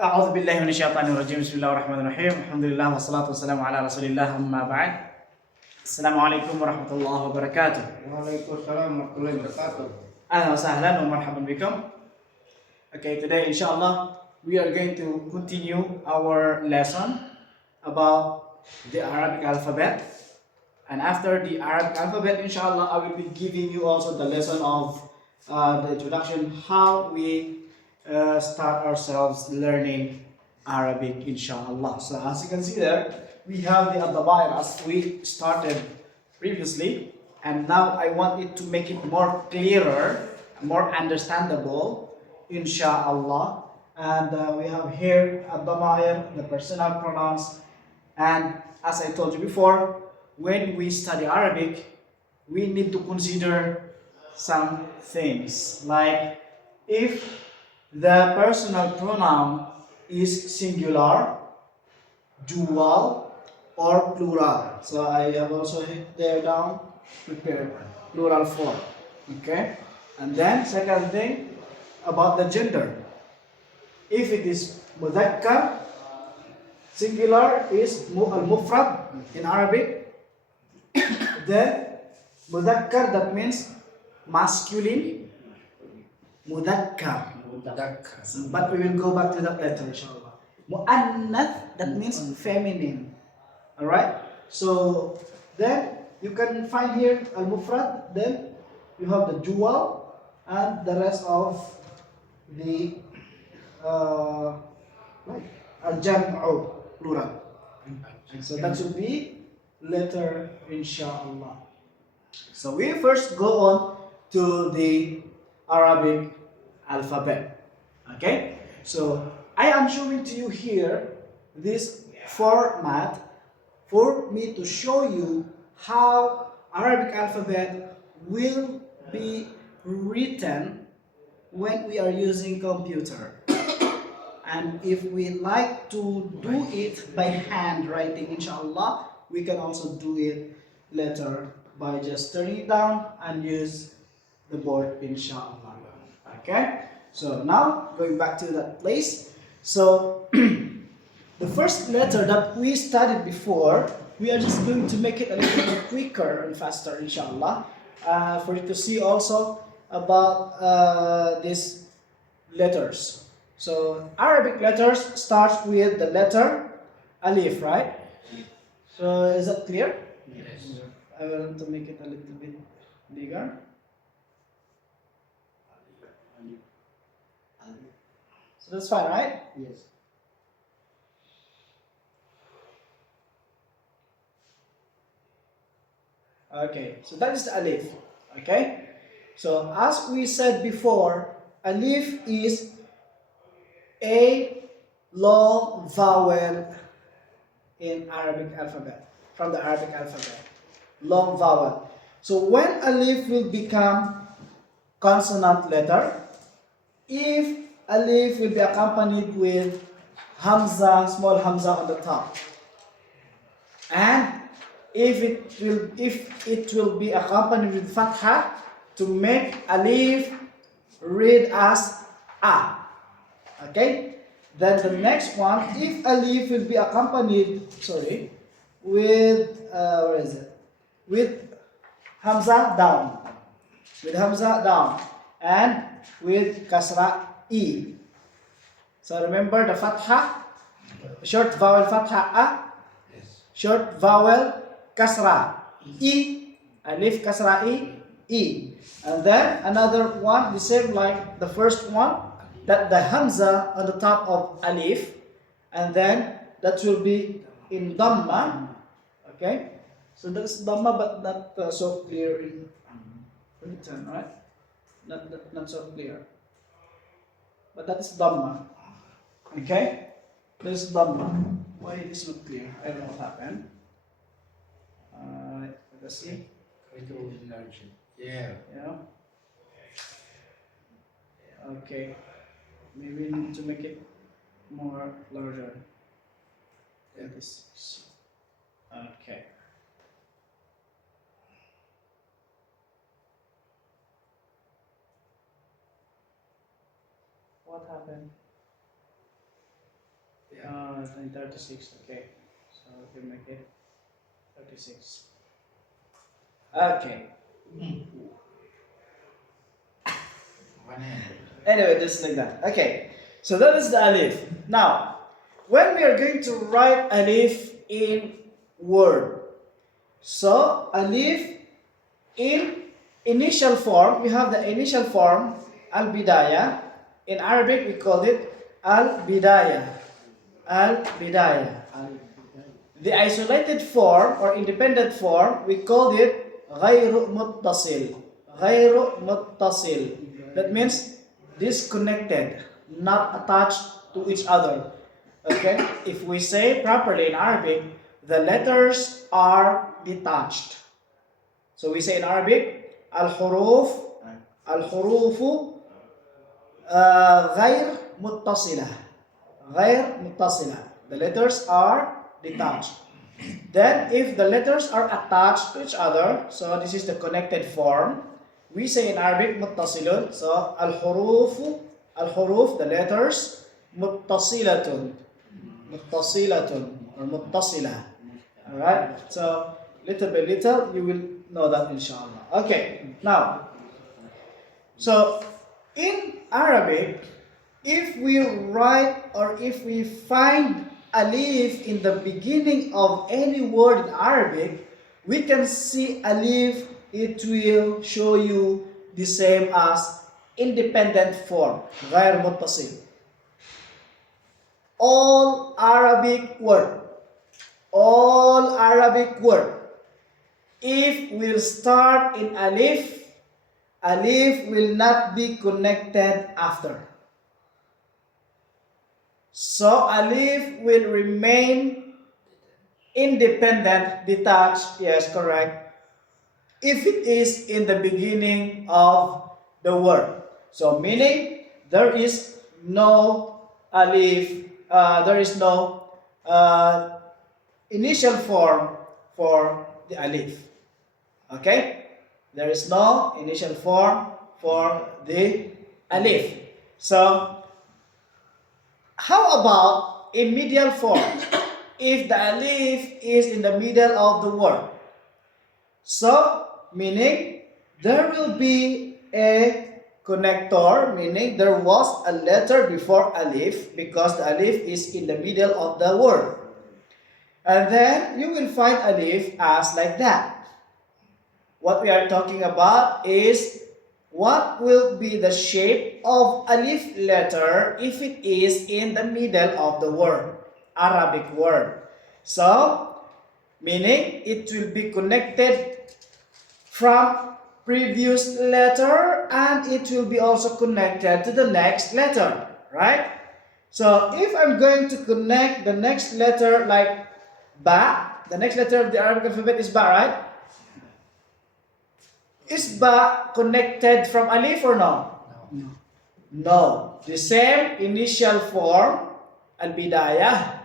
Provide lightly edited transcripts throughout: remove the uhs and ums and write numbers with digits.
أعوذ بالله من الشيطان الرجيم بسم الله الرحمن الرحيم الحمد لله والصلاة والسلام على رسول الله أما بعد السلام عليكم ورحمة الله وبركاته. Waalaikumsalam warahmatullahi wabarakatuh. أهلا وسهلا ومرحبا بكم. Okay, today inshallah we are going to continue our lesson about the Arabic alphabet, and after the Arabic alphabet inshallah I will be giving you also the lesson of the introduction, how we start ourselves learning Arabic inshallah. So as you can see there, we have the Adabair as we started previously, and now I want it to make it more clearer, more understandable inshallah. And we have here Adabair, the personal pronouns, and as I told you before, when we study Arabic, we need to consider some things like if the personal pronoun is singular, dual, or plural. So I have also hit there down, prepared plural form. Okay? And then second thing about the gender. If it is mudhakkar, singular is al-mufrad in Arabic, then mudhakkar, that means masculine, mudhakkar. But we will go back to that later, inshallah. Mu'annath, that means feminine. Alright? So then you can find here al-mufrad, then you have the dual and the rest of the al-jam'u, plural. So that should be letter, inshallah. So we first go on to the Arabic alphabet. Okay? So I am showing to you here this format for me to show you how Arabic alphabet will be written when we are using computer. And if we like to do it by hand writing, inshallah, we can also do it later by just turning it down and use the board, inshallah. Okay? So now, going back to that place. So, the first letter that we studied before, we are just going to make it a little bit quicker and faster, inshallah. For you to see also about these letters. So, Arabic letters starts with the letter Alif, right? So, is that clear? Yes. I want to make it a little bit bigger. So that's fine, right? Yes. Okay, so that is the Alif. Okay? So as we said before, Alif is a long vowel in Arabic alphabet, from the Arabic alphabet. Long vowel. So when Alif will become consonant letter, if Alif will be accompanied with Hamza, small Hamza on the top. And if it will be accompanied with Fatha to make Alif read as A. Okay? Then the next one, if Alif will be accompanied, with with Hamza down. With Hamza down. And with Kasra E. So remember the Fatha, short vowel Fatha A, short vowel Kasra E, Alif Kasra E, E. And then another one, the same like the first one, that the Hamza on the top of Alif, and then that will be in Dhamma. Okay? So that's Dhamma, but not so clear in written, right? Not so clear. But that's Dhamma. Okay? This is Dhamma. Why it is not clear? I don't know what happened. Let us see. Yeah. Yeah. Okay. Maybe we need to make it more larger. Like this. Okay. What happened? 36. Okay. So we make it 36. Okay. One hand. Anyway, just like that. Okay. So that is the alif. Now, when we are going to write alif in word, so alif in initial form, we have the initial form al bidayah. In Arabic, we call it al bidayah. Al bidayah. The isolated form or independent form, we call it غير متصل. غير متصل. That means disconnected, not attached to each other. Okay? If we say properly in Arabic, the letters are detached. So we say in Arabic, al-huruf, al-hurufu غير متصلة. غير متصلة. The letters are detached. Then if the letters are attached to each other, so this is the connected form, we say in Arabic muttasilun. So al-huruf, the letters, muttasilatun. Muttasilatun or muttasila. Alright? So little by little you will know that inshallah. Okay, now, so in Arabic, if we write or if we find alif in the beginning of any word in Arabic, we can see alif, it will show you the same as independent form, غير متصل. All Arabic word, if will start in alif, alif will not be connected after. So alif will remain independent, detached, yes, correct, if it is in the beginning of the word. So meaning there is no alif, there is no initial form for the alif. Okay? There is no initial form for the alif. So how about in medial form? If the alif is in the middle of the word. So, meaning there will be a connector, meaning there was a letter before alif because the alif is in the middle of the word. And then you will find alif as like that. What we are talking about is what will be the shape of alif letter if it is in the middle of the word, Arabic word. So, meaning it will be connected from previous letter and it will be also connected to the next letter, right? So, if I'm going to connect the next letter like ba, the next letter of the Arabic alphabet is ba, right? Is ba connected from alif or no? No. No. The same initial form, al-bidayah.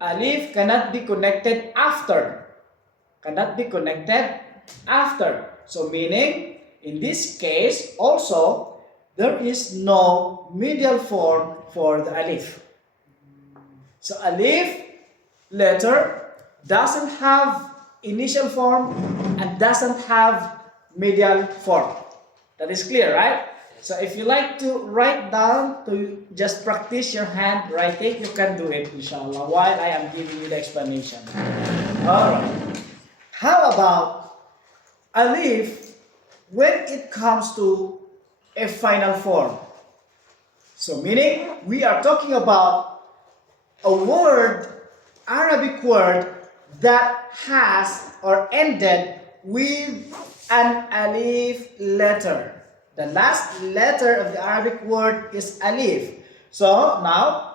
Alif cannot be connected after. Cannot be connected after. So meaning, in this case, also, there is no medial form for the alif. So alif letter doesn't have initial form and doesn't have medial form. That is clear, right? So if you like to write down, to just practice your handwriting, you can do it, inshallah, while I am giving you the explanation. Alright. How about alif when it comes to a final form? So meaning, we are talking about a word, Arabic word, that has or ended with an alif letter. The last letter of the Arabic word is alif. So now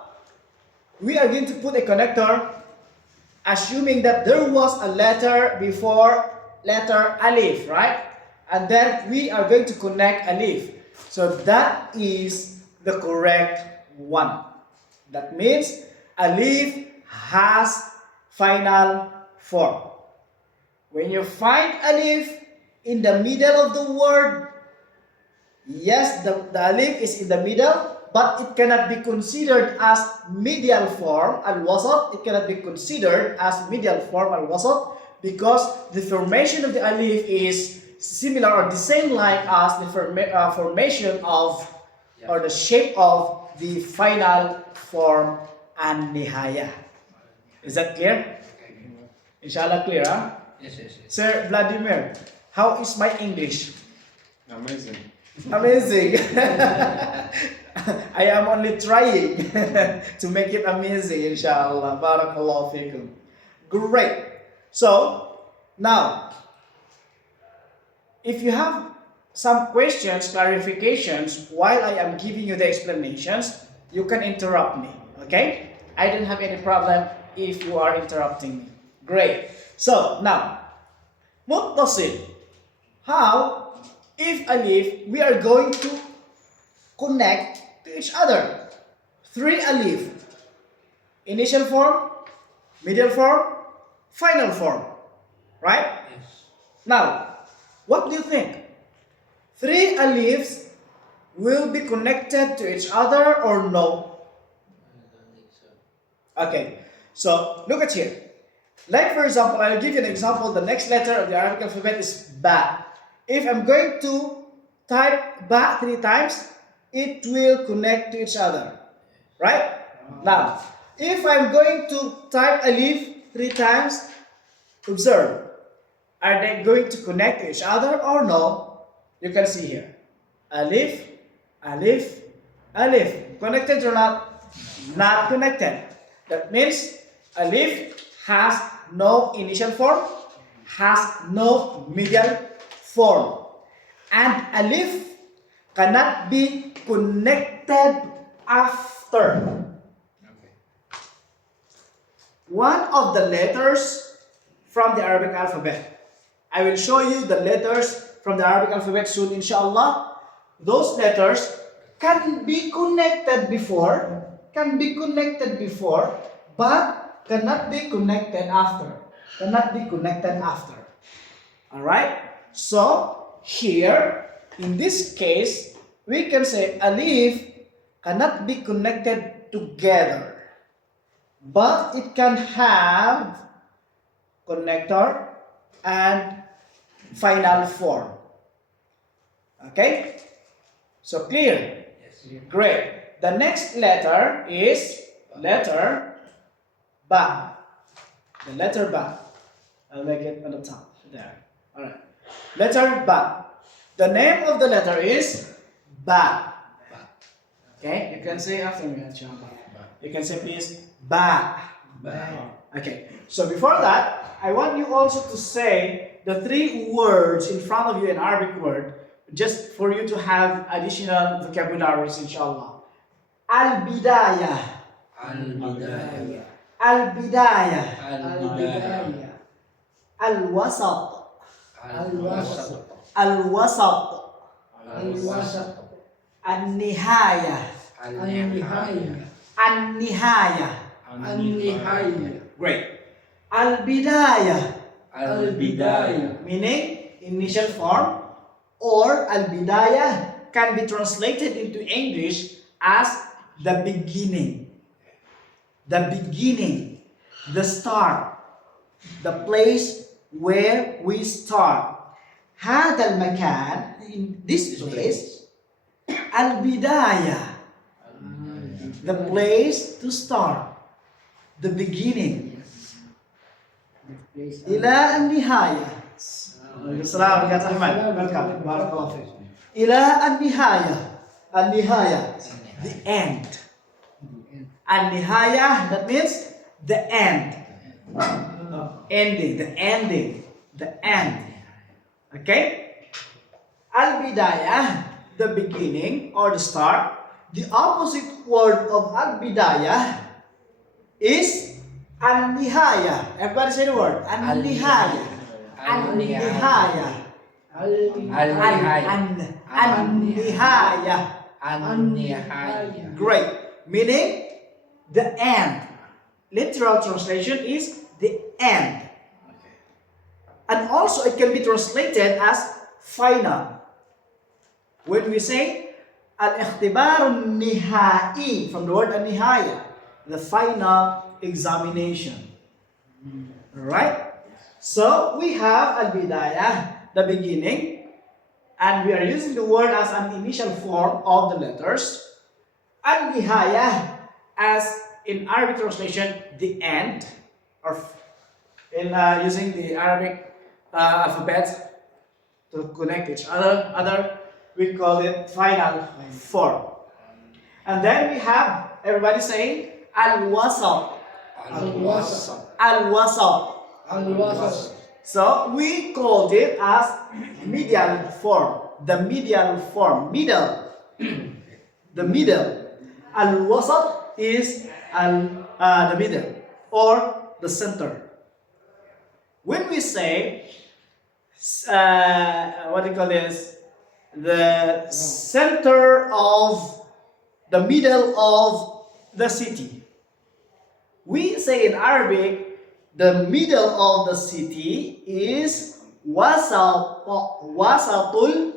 we are going to put a connector assuming that there was a letter before letter alif, right? And then we are going to connect alif. So that is the correct one. That means alif has final form. When you find alif in the middle of the word, yes, the alif is in the middle, but it cannot be considered as medial form al-wasat. It cannot be considered as medial form al-wasat because the formation of the alif is similar or the same like as the formation of or the shape of the final form an-nihaya. Is that clear? Inshallah clear, huh? Yes, yes, yes. Sir Vladimir, how is my English? Amazing. Amazing. I am only trying to make it amazing, inshallah. Barakallahu fikum. Great. So, now, if you have some questions, clarifications, while I am giving you the explanations, you can interrupt me, okay? I don't have any problem if you are interrupting me. Great. So, now, muttasil. How, if alif, we are going to connect to each other. 3 alif. Initial form, middle form, final form. Right? Yes. Now, what do you think? 3 alifs will be connected to each other or no? I don't think so. Okay, so look at here. Like for example, I'll give you an example. The next letter of the Arabic alphabet is ba. If I'm going to type ba 3 times, it will connect to each other. Right? Now, if I'm going to type alif 3 times, observe. Are they going to connect to each other or no? You can see here. Alif, alif, alif. Connected or not? Not connected. That means alif has no initial form, has no middle form. And alif cannot be connected after Okay. one of the letters from the Arabic alphabet. I will show you the letters from the Arabic alphabet soon, inshallah. Those letters can be connected before, but cannot be connected after. Alright? So, here, in this case, we can say alif cannot be connected together, but it can have connector and final form. Okay? So clear? Yes. Great. The next letter is letter ba. The letter ba. I'll make it on the top. There. Alright. Letter ba. The name of the letter is ba. Ba. Okay? You can say after me, inshallah. Ba. You can say please ba. Ba. Okay. So before that, I want you also to say the 3 words in front of you in Arabic word, just for you to have additional vocabularies, inshallah. Al-bidayah. Al-bidayah. Al-bidayah. Al-bidayah. Al-wasat. Al-wasat. Al-wasat. Al-wasat. Al-nihayah. Al-nihayah. Al-nihayah. Al-nihayah. Great. Al-bidayah. Al-bidayah. Meaning initial form, or al-bidayah can be translated into English as the beginning. The beginning, the start, the place where we start. هذا المكان, in this place, al-bidayah, the place to start, the beginning. إلى النهاية. السلام عليكم أحمد. Welcome. بارك الله فيك. إلى النهاية. النهاية. The end. النهاية, that means the end. Ending. The ending. The end. Okay? Al-bidayah, the beginning or the start. The opposite word of al-bidayah is an-nihaya. Everybody say the word. An-nihaya. An-nihaya. An-nihaya. An-nihayah. Great. Meaning the end. Literal translation is the end. And also it can be translated as final. When we say Al-ikhtibar nihai, from the word al-nihaya, the final examination. Right? So we have al-bidayah, the beginning, and we are using the word as an initial form of the letters. Al-nihaya, as in Arabic translation, the end, or in using the Arabic alphabet to connect each other, we call it final form. And then we have everybody saying al-wasat. Al-wasat. Al-wasat. Al-wasat. So we called it as medial form. The medial form. Middle. The middle. Al-wasat is the middle or the center. When we say what do you call this? The center of the middle of the city. We say in Arabic, the middle of the city is wasatul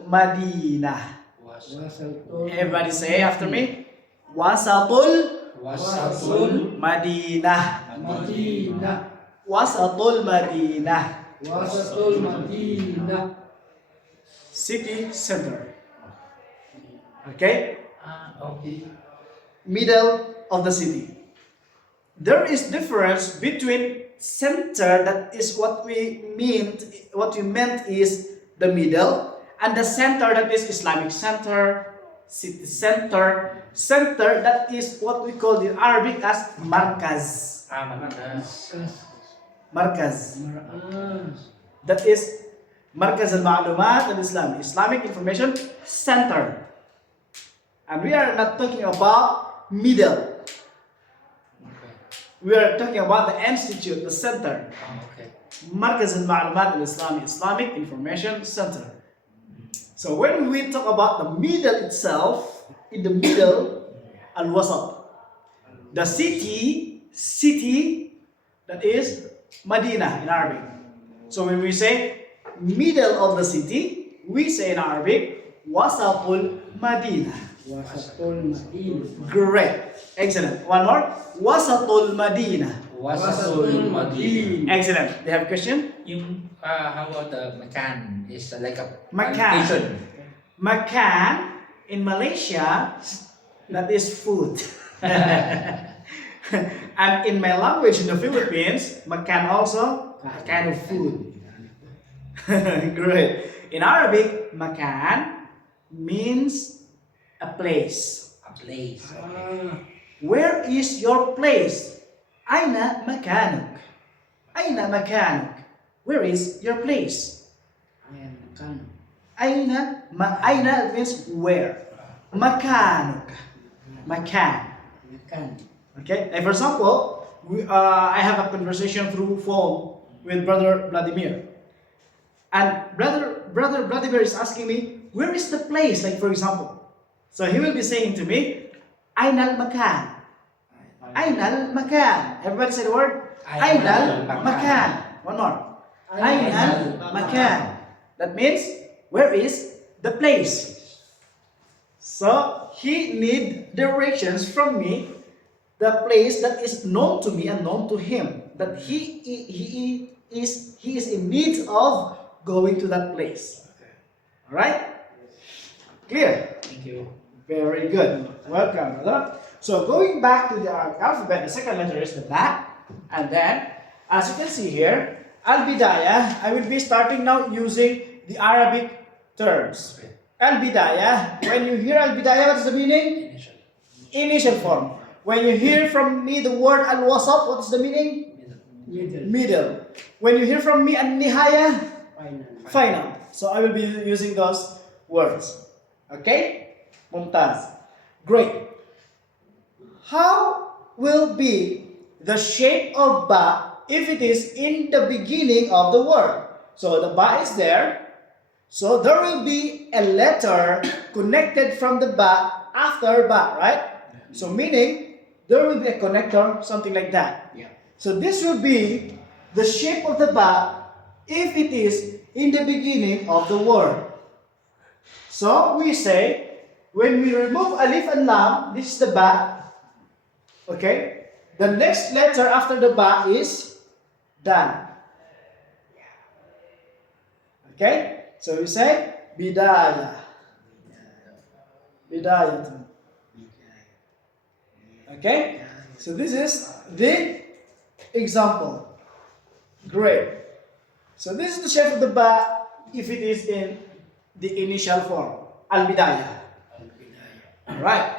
Madinah. Wasatul. Everybody say after me. Wasatul Wasatul. Madinah. Madinah. Wasatul Madinah. Wasatul Madinah. City center. Okay? Okay. Middle of the city. There is difference between center, that is what we meant is the middle, and the center, that is Islamic center, city center, center, that is what we call in Arabic as markaz. Markaz. That is Markaz al-Ma'lumat al-Islami, Islamic Information Center. And we are not talking about middle. We are talking about the institute, the center. Markaz al-Ma'lumat al-Islami, Islamic Information Center. So when we talk about the middle itself, in the middle, al-wasat. The city, that is Madinah in Arabic. So when we say middle of the city, we say in Arabic, wasatul Madinah. Wasatul Madinah. Great. Excellent. One more. Wasatul Madinah. Wasatul Madinah. Excellent. Do you have a question? How about the makan? Is like a Makan. location. Makan in Malaysia, that is food. And in my language in the Philippines, makan also a kind of food. Great. In Arabic, makan means a place. A place. Where is your place? Aina makanuk? Aina makanuk? Where is your place? Aina means where. Makanuk. Makan. Okay. Like for example, I have a conversation through phone with Brother Vladimir, and Brother Vladimir is asking me, where is the place? Like for example, so he will be saying to me, Ainal makan. Ainal makan. Everybody say the word. Ainal makan. One more. Ainal makan. That means, where is the place? So he need directions from me, the place that is known to me and known to him, that he is in need of going to that place. All right? Clear? Thank you. Very good. Welcome, brother. So going back to the alphabet, the second letter is the ba, and then, as you can see here, al-bidayah, I will be starting now using the Arabic terms. Al-bidayah, when you hear al-bidayah, what is the meaning? Initial form. When you hear from me the word al-wasat, what is the meaning? Middle. When you hear from me al-nihaya, final. So I will be using those words. Okay? Mumtaz. Great. How will be the shape of ba if it is in the beginning of the word? So the ba is there. So there will be a letter connected from the ba after ba, right? So meaning there will be a connector, something like that. Yeah. So this will be the shape of the ba if it is in the beginning of the word. So we say when we remove alif and lam, this is the ba. Okay? The next letter after the ba is dan. Okay? So we say bidaya. Bidayatun. Okay? So this is the example. Great. So this is the shape of the ba if it is in the initial form. Al-bidayah. Alright.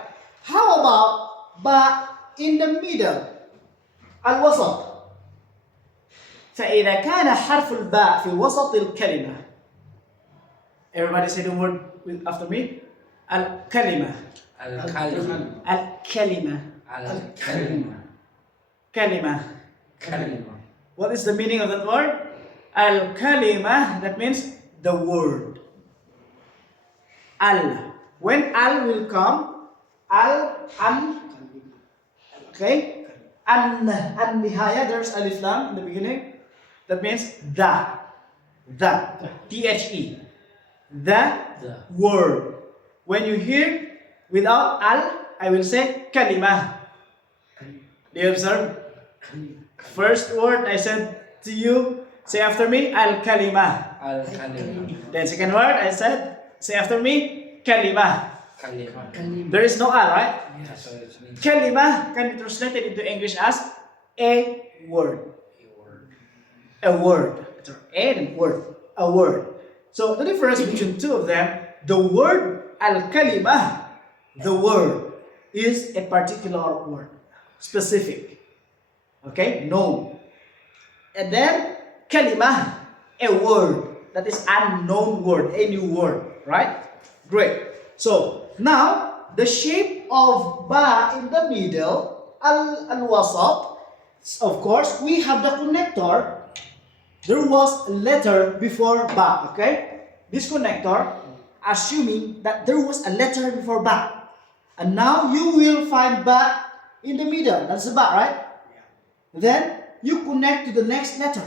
How about ba in the middle? الوسط. فإذا كان حرف الباء في وسط الكلمة. Everybody say the word after me. الكلمة. Al-kalim. الكلمة. Al-kalim. كلمة. Kalim. What is the meaning of that word? Al-kalima, that means the word. Al. When al will come, okay? Nihaya, there's alif lam in the beginning. That means the. The. The word. When you hear without al, I will say kalima. Do you observe? First word I said to you, say after me, al-kalima. Al-kalim. Then second word I said, say after me, kalima. Kalim. There is no al, right? So it means Kalima can be translated into English as a word. a word. A word. A word. A word. So the difference between two of them, the word al-kalima, the word, is a particular word. Specific. Okay? Known. And then kalimah, a word. That is unknown word, a new word. Right? Great. So now the shape of ba in the middle, al-wasat, of course, we have the connector. There was a letter before ba, okay? This connector, assuming that there was a letter before ba. And now you will find ba in the middle. That's the ba, right? Then you connect to the next letter.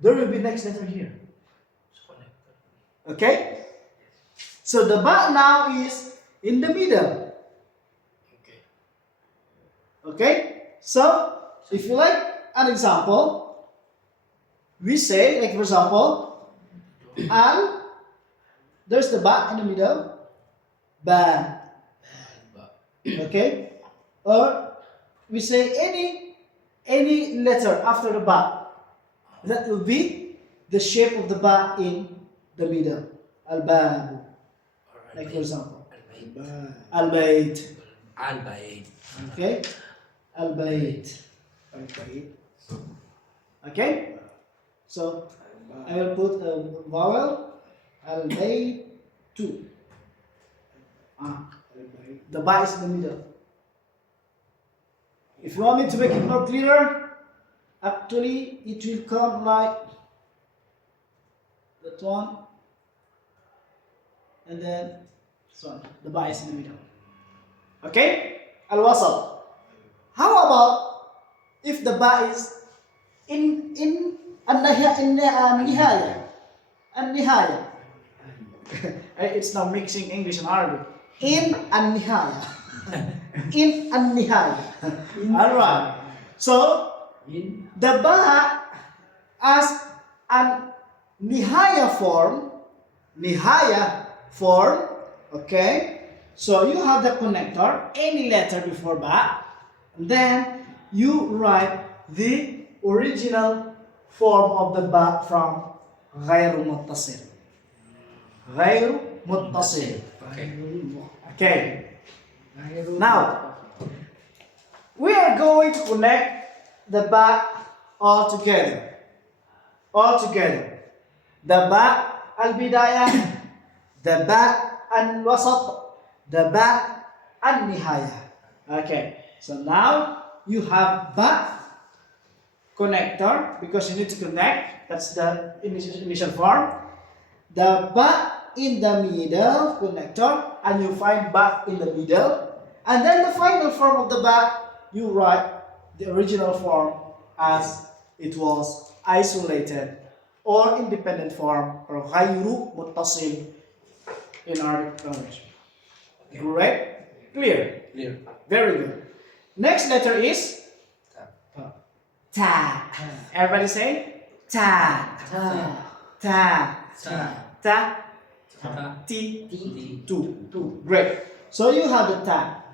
There will be next letter here. Okay? So the ba now is in the middle. Okay? So, if you like an example, we say, like for example, al, there's the ba in the middle, ba. Okay? Or we say any letter after the ba. That will be the shape of the ba in the middle. Al-bab. Like for example, al-bayt. Al-bayt. Okay? Al-bayt. Okay? So, I will put a vowel. Al-bayt. The ba is in the middle. If you want me to make it more clearer, actually it will come like that one, and then this one. The ba is in the middle. Okay? Al-wasat. How about if the ba is in nihaya? An-nihaya. It's now mixing English and Arabic. In an-nihaya. In an-nihaya. Alright. So, the ba as an nihaya form, okay? So you have the connector, any letter before ba, and then you write the original form of the ba from غير متصل. غير متصل. Okay. Now, we are going to connect the ba all together. The ba al-bidayah, the ba al-wasat, the ba al-nihayah. Okay, so now you have ba connector because you need to connect. That's the initial form. The ba in the middle connector, and you find ba in the middle. And then the final form of the ba, you write the original form as it was isolated or independent form, or ghayru muttasil in Arabic language. Great? Clear? Clear. Very good. Next letter is ta. Everybody say ta. Ta. Ta. Ta. Ta. Ta. Ti. Ti. Tu. Great. So you have the ta.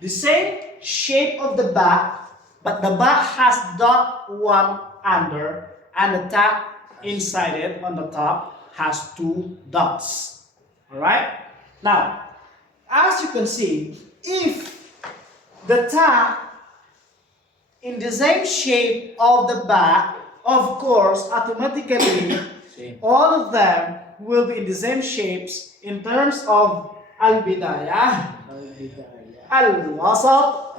The same shape of the back, but the back has dot one under, and the ta inside it on the top has two dots. Alright? Now, as you can see, if the ta in the same shape of the back, of course, automatically Same. all of them will be in the same shapes in terms of al-bidayah, al-wasat,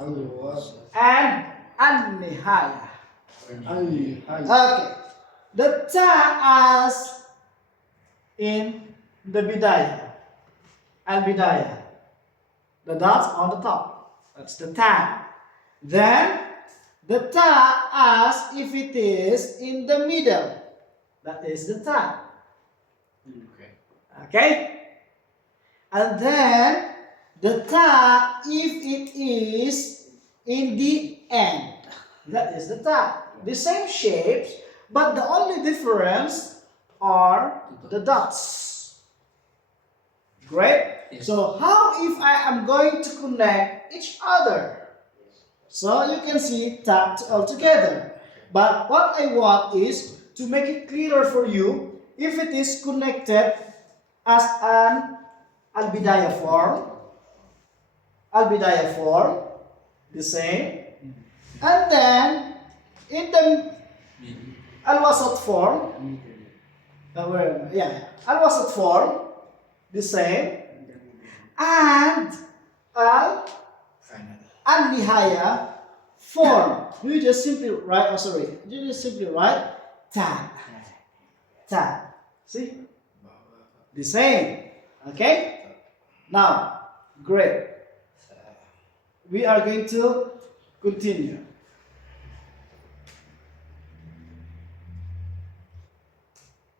and al-nihayah. Okay. The ta as in the bidayah, al-bidayah. The dots on the top. That's the ta. Then the ta as if it is in the middle. That is the ta. Okay. Okay? And then the ta if it is in the end. That is the ta. The same shapes, but the only difference are the dots. Great? Yes. So how if I am going to connect each other? So you can see tapped all together. But what I want is to make it clearer for you if it is connected as an al-bidayah form, the same, and then in the al-wasat form, al-wasat form, the same, and Final. al-nihaya form. You just simply write, you just simply write ta. Ta. See? The same. Okay? Now, great. We are going to continue.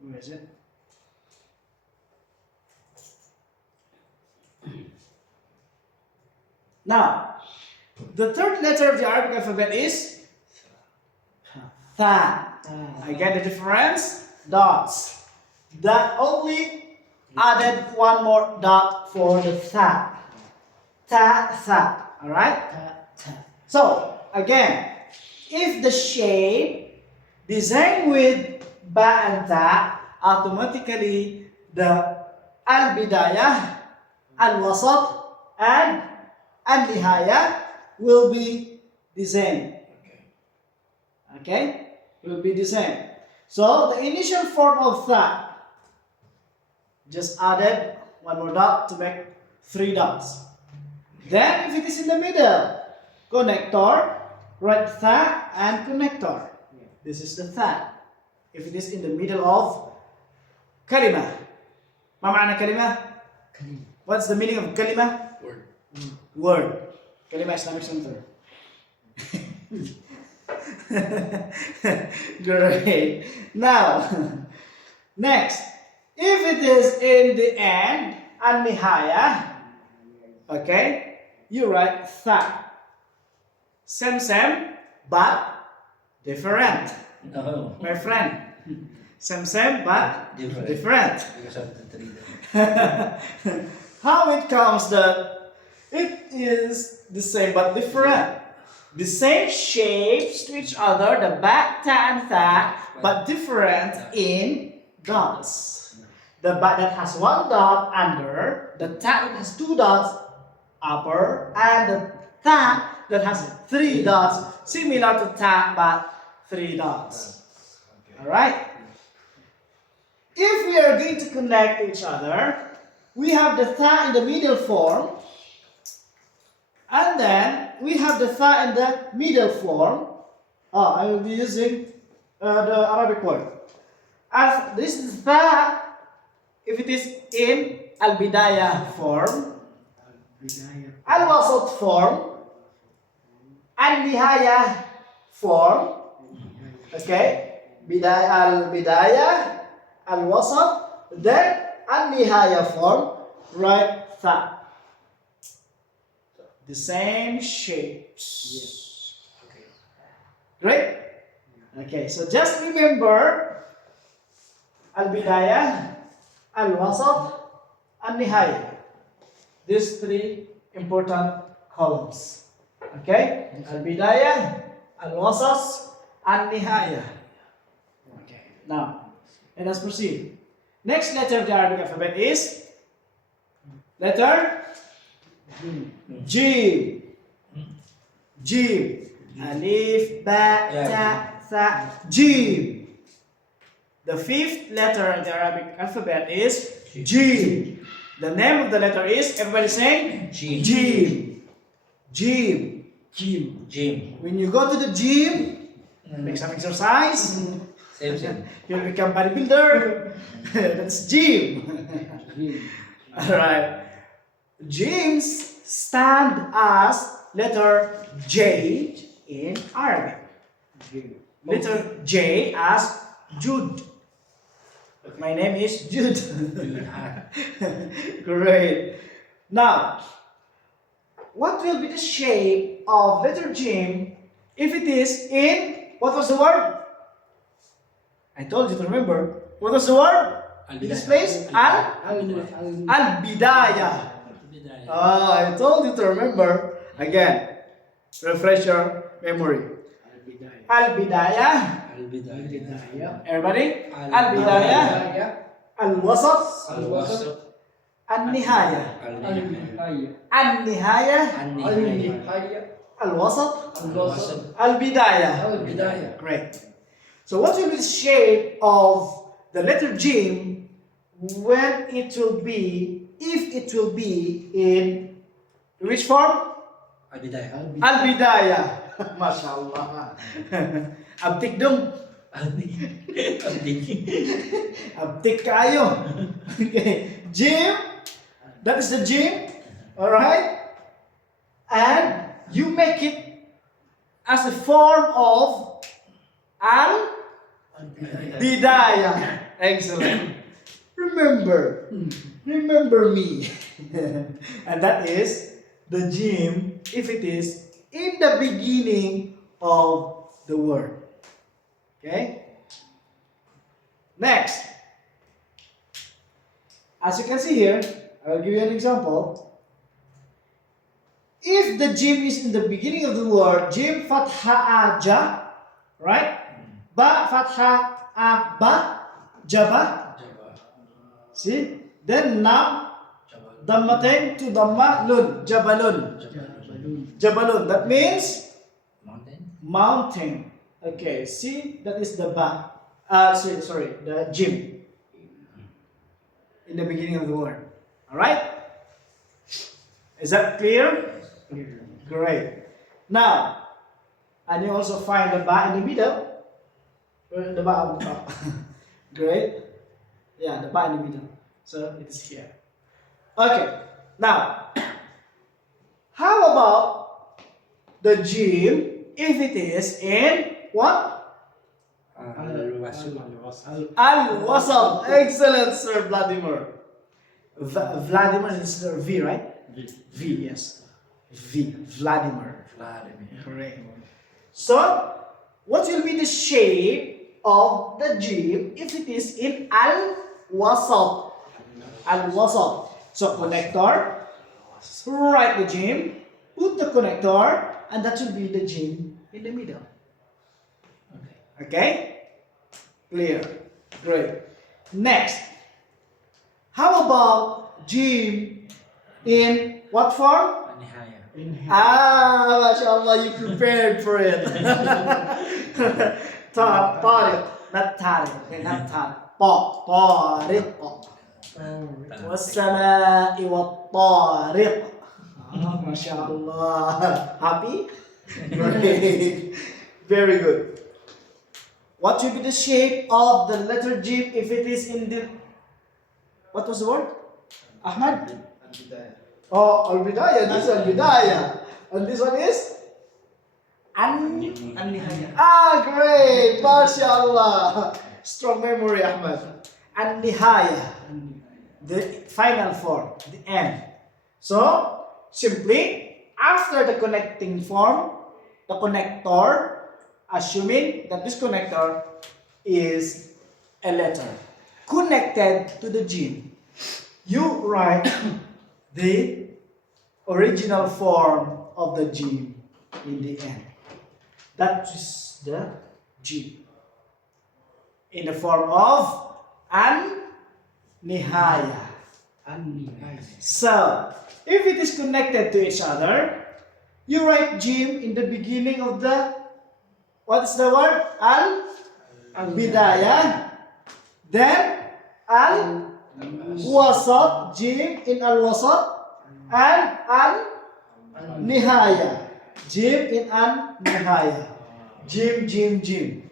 Where is it? Now, the third letter of the Arabic alphabet is tha. I get the difference? Dots. That only added one more dot for the tha. Ta. Alright? So, again, if the shape designed with ba and ta, automatically the al-bidayah, al-wasat, and al-nihaya will be the same. Okay? Will be the same. So, the initial form of tha, just added one more dot to make 3 dots. Then, if it is in the middle, connector, write tha and connector. This is the tha. If it is in the middle of kalima. Ma ma'ana kalima? What's the meaning of kalima? Word. Word. Kalima Islamic Center. Great. Now, next, if it is in the end, an-nihaya, okay, you write tha. Same, but different. No. My friend. Same, but Different. different. Because of the three. How it comes that it is the same but different. The same shapes to each other, the back ta and tha, but different in dots. The back that has 1 dot under, the ta that has 2 dots upper, and the tha that has 3 dots, similar to ta but 3 dots. Alright? If we are going to connect each other, we have the tha in the middle form, and then we have the tha in the middle form. I will be using the Arabic word. As this is tha, if it is in al-bidayah form, al-wasat form, al-nihayah form, okay, al-bidayah, al-wasat, then al-nihayah form, Write tha. The same shapes. Okay. Right? Okay, so just remember al-bidayah, al-wasat, al-nihayah. These three important columns. Okay? Al-bidayah, al-wasat, al-nihayah. Okay, now let us proceed. Next letter of the Arabic alphabet is letter Jim. Jim. Alif, ba, ta, tha, Jim. The fifth letter in the Arabic alphabet is Jim. The name of the letter is, everybody saying? Jim. Jim. Jim. Jim. Jim. When you go to the gym, make some exercise, Same. you'll become bodybuilder. That's gym. Jim. Alright. Gyms stand as letter J in Arabic. Jim. Letter J as Jude. My name is Jude. Great. Now, what will be the shape of letter J if it is in, what was the word? I told you to remember. What was the word? In this place? Al-Bidayah. I told you to remember. Again, refresh your memory. Al-Bidayah. Al-Bidayah. Everybody? Al-Bidayah. Al-Wasat. Al-Wasat. Al-Nihayah. Al-Nihayah. Al-Nihayah. Al-Nihayah. Al-Wasat. Al-Wasat. Al-Bidayah. Al-Bidayah. Great. So what will be the shape of the letter Jim when it will be, if it will be in which form? Al-Bidayah. Al-Bidayah. MashaAllah. Abtik dong. Abtik kayo. Okay. Jim. That is the Jim. Alright. And you make it as a form of Al-Bidayah. Excellent. Remember me. And that is the Jim if it is in the beginning of the word. Okay? Next. As you can see here, I will give you an example. If the Jim is in the beginning of the word, Jim fatha aja, right? Ba fatha a ba, jaba. See? Then nam dammatain to damma lun, jabalun. Jabalun. That means mountain. Okay, see, that is the ba. Sorry, the Jim in the beginning of the word. All right? Is that clear? Great. Now, and you also find the ba in the middle. The ba on the top. Great. Yeah, the ba in the middle. So it is here. Okay. Now, how about the Jim if it is in what? Al-Wasat. Excellent, Sir Vladimir. Vladimir is V, right? V, yes. V. Vladimir. Correct. So, what will be the shape of the Jim if it is in Al-Wasat? Al-Wasat. So, connector. Write the Jim. Put the connector. And that will be the Jim in the middle. Okay? Clear. Great. Next. How about Jim in what form? MashaAllah, you prepared for it. Tariq, not Tariq, not Tariq. Tariq. والسماء والطارق. MashaAllah. Happy? Great. Very good. What will be the shape of the letter Jim if it is in the... What was the word? Ahmad? Oh, Al-Bidayah. This is Al-Bidayah. And this one is? An-Nihayah. Great. MashaAllah. Strong memory, Ahmad. An-Nihayah. the final form, the end. So, simply, after the connecting form, the connector, assuming that this connector is a letter connected to the gene, you write the original form of the gene in the end. That is the gene in the form of an nihaya. So, if it is connected to each other, you write gene in the beginning of the, what's the word? Al-bidayah. Then al-wasat, gene in al-wasat, and al-nihaya, gene in al-nihaya. Gene.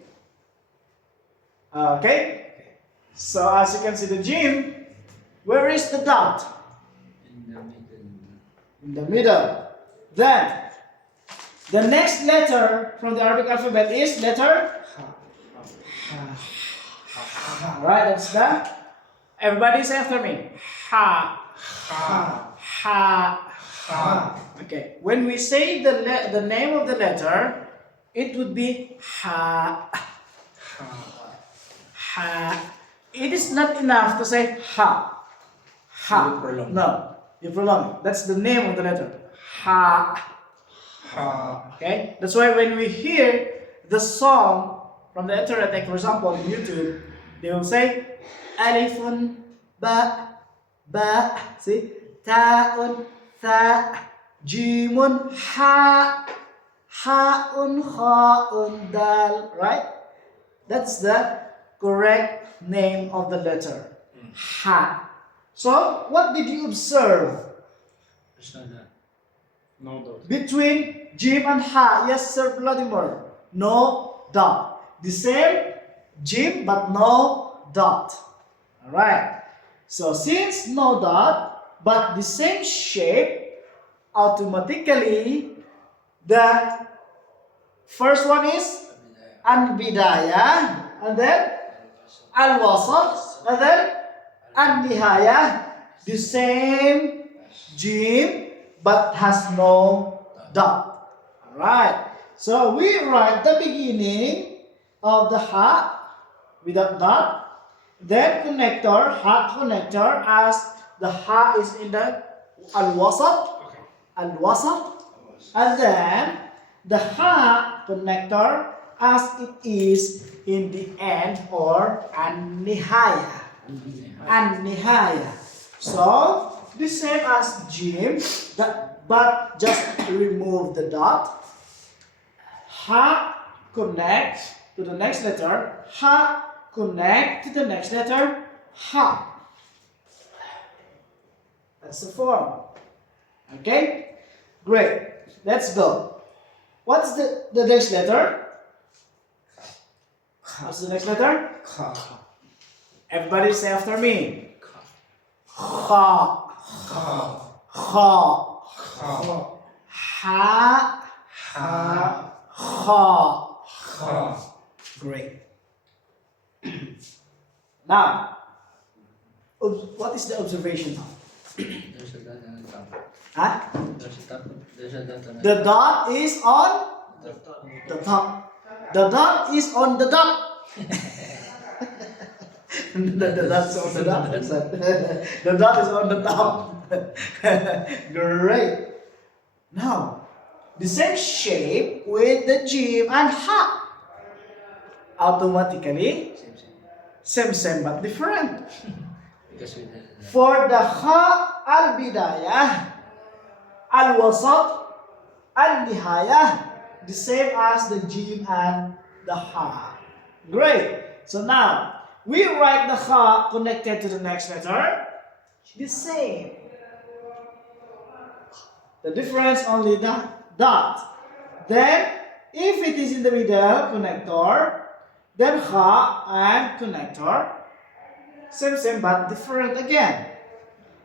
Okay? So, as you can see the gene, where is the dot? In the middle. Then, the next letter from the Arabic alphabet is letter Alright, that's the. Everybody say after me. Ha. Okay. When we say the name of the letter, it would be ha. It is not enough to say ha. You prolong. No, you prolong it. That's the name of the letter. Ha. Okay. That's why when we hear the song from the internet, like for example in YouTube, they will say Alifun ba, see, ta'un tha, jimun ha, ha'un kha'un dal, right? That's the correct name of the letter. Ha. So, what did you observe between jim and ha? Yes, Sir Vladimir. No dot. The same jim but no dot. Alright. So, since no dot but the same shape, automatically the first one is al-bidayah, and then al-wasat, and then al-nihaya, the same jim but has no dot. Alright, so we write the beginning of the ha without dot, then connector, ha connector, as the ha is in the al-wasat, and then the ha connector as it is in the end, or an-nihaya. An-nihaya. So, the same as jim, but just remove the dot. Ha connect to the next letter. Ha connect to the next letter. Ha. That's the form. Okay? Great. Let's go. What's the next letter? What's the next letter? Everybody say after me. Kha. Ha. Kha. Great. Now, what is the observation now? There's a dot on the top. Huh? There's a dot on the The dot is on the top. The dot is on the dot. the dot is on the dot. The dot is on the top. Great. Now, the same shape with the jim and ha. Automatically, same but different. Because we did For the ha al-bidayah, al-wasat, al-nihayah, the same as the jim and the ha. Great. So now, we write the ha connected to the next letter, the same. The difference only the dot. Then, if it is in the middle, connector, then ha and connector, same but different again.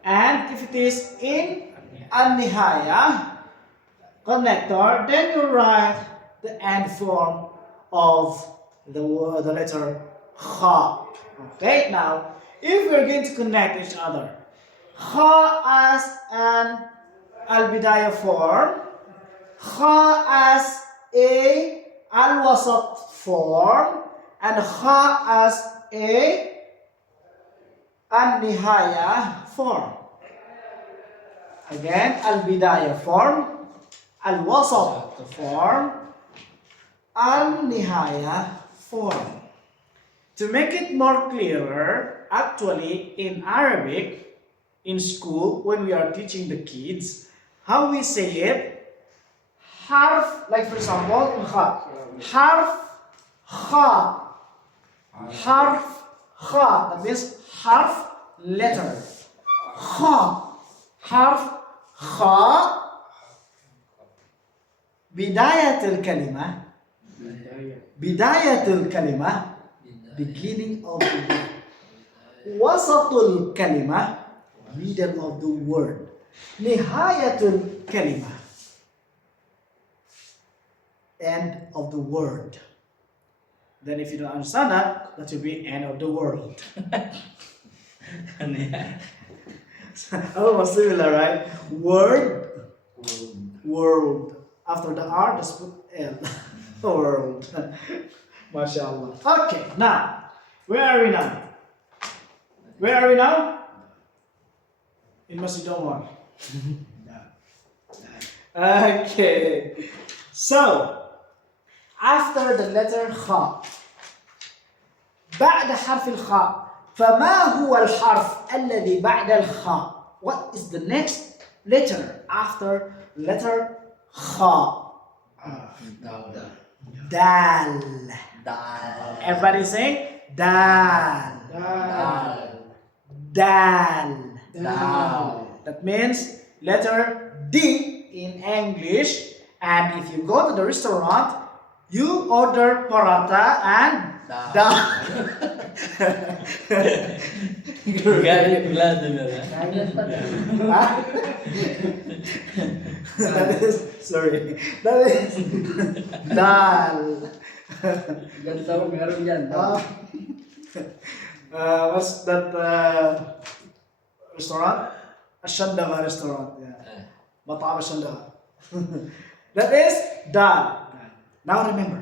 And if it is in an-nihaya connector, then you write the end form of the letter ha. Okay, now if we're going to connect each other, kha as an al-bidayah form, kha as a al-wasat form, and kha as a al-nihaya form. Again, al-bidayah form, al-wasat form, al-nihaya form. To make it more clearer, actually in Arabic, in school, when we are teaching the kids, how we say it, harf, like for example, in kha, harf, kha, harf, kha, that means harf, letter, kha, harf, kha, bidayatul kalimah, bidayatul kalimah, beginning of the word. Wasatul kalimah, middle of the word. Nihayatul kalimah, end of the word. Then if you don't understand that, that will be end of the world. Almost similar, right? Word, world. After the R, just put L. World. MashaAllah. Okay, now, where are we now? Where are we now? In Masjid Omar. Okay. So, after the letter خاء, بعد حرف الخاء، فما هو الحرف الذي بعد الخاء? What is the next letter after letter خاء? Dal. Dal. Everybody say dal. Dal. Dal. Dal. That means letter D in English. And if you go to the restaurant, you order paratha and dal. Galit pula tu kan? That is, sorry, that is dal. Jangan tahu meron yan. What's that restaurant? Ashandaga restaurant. Yeah. Matam Ashandaga. That is dal. Now remember,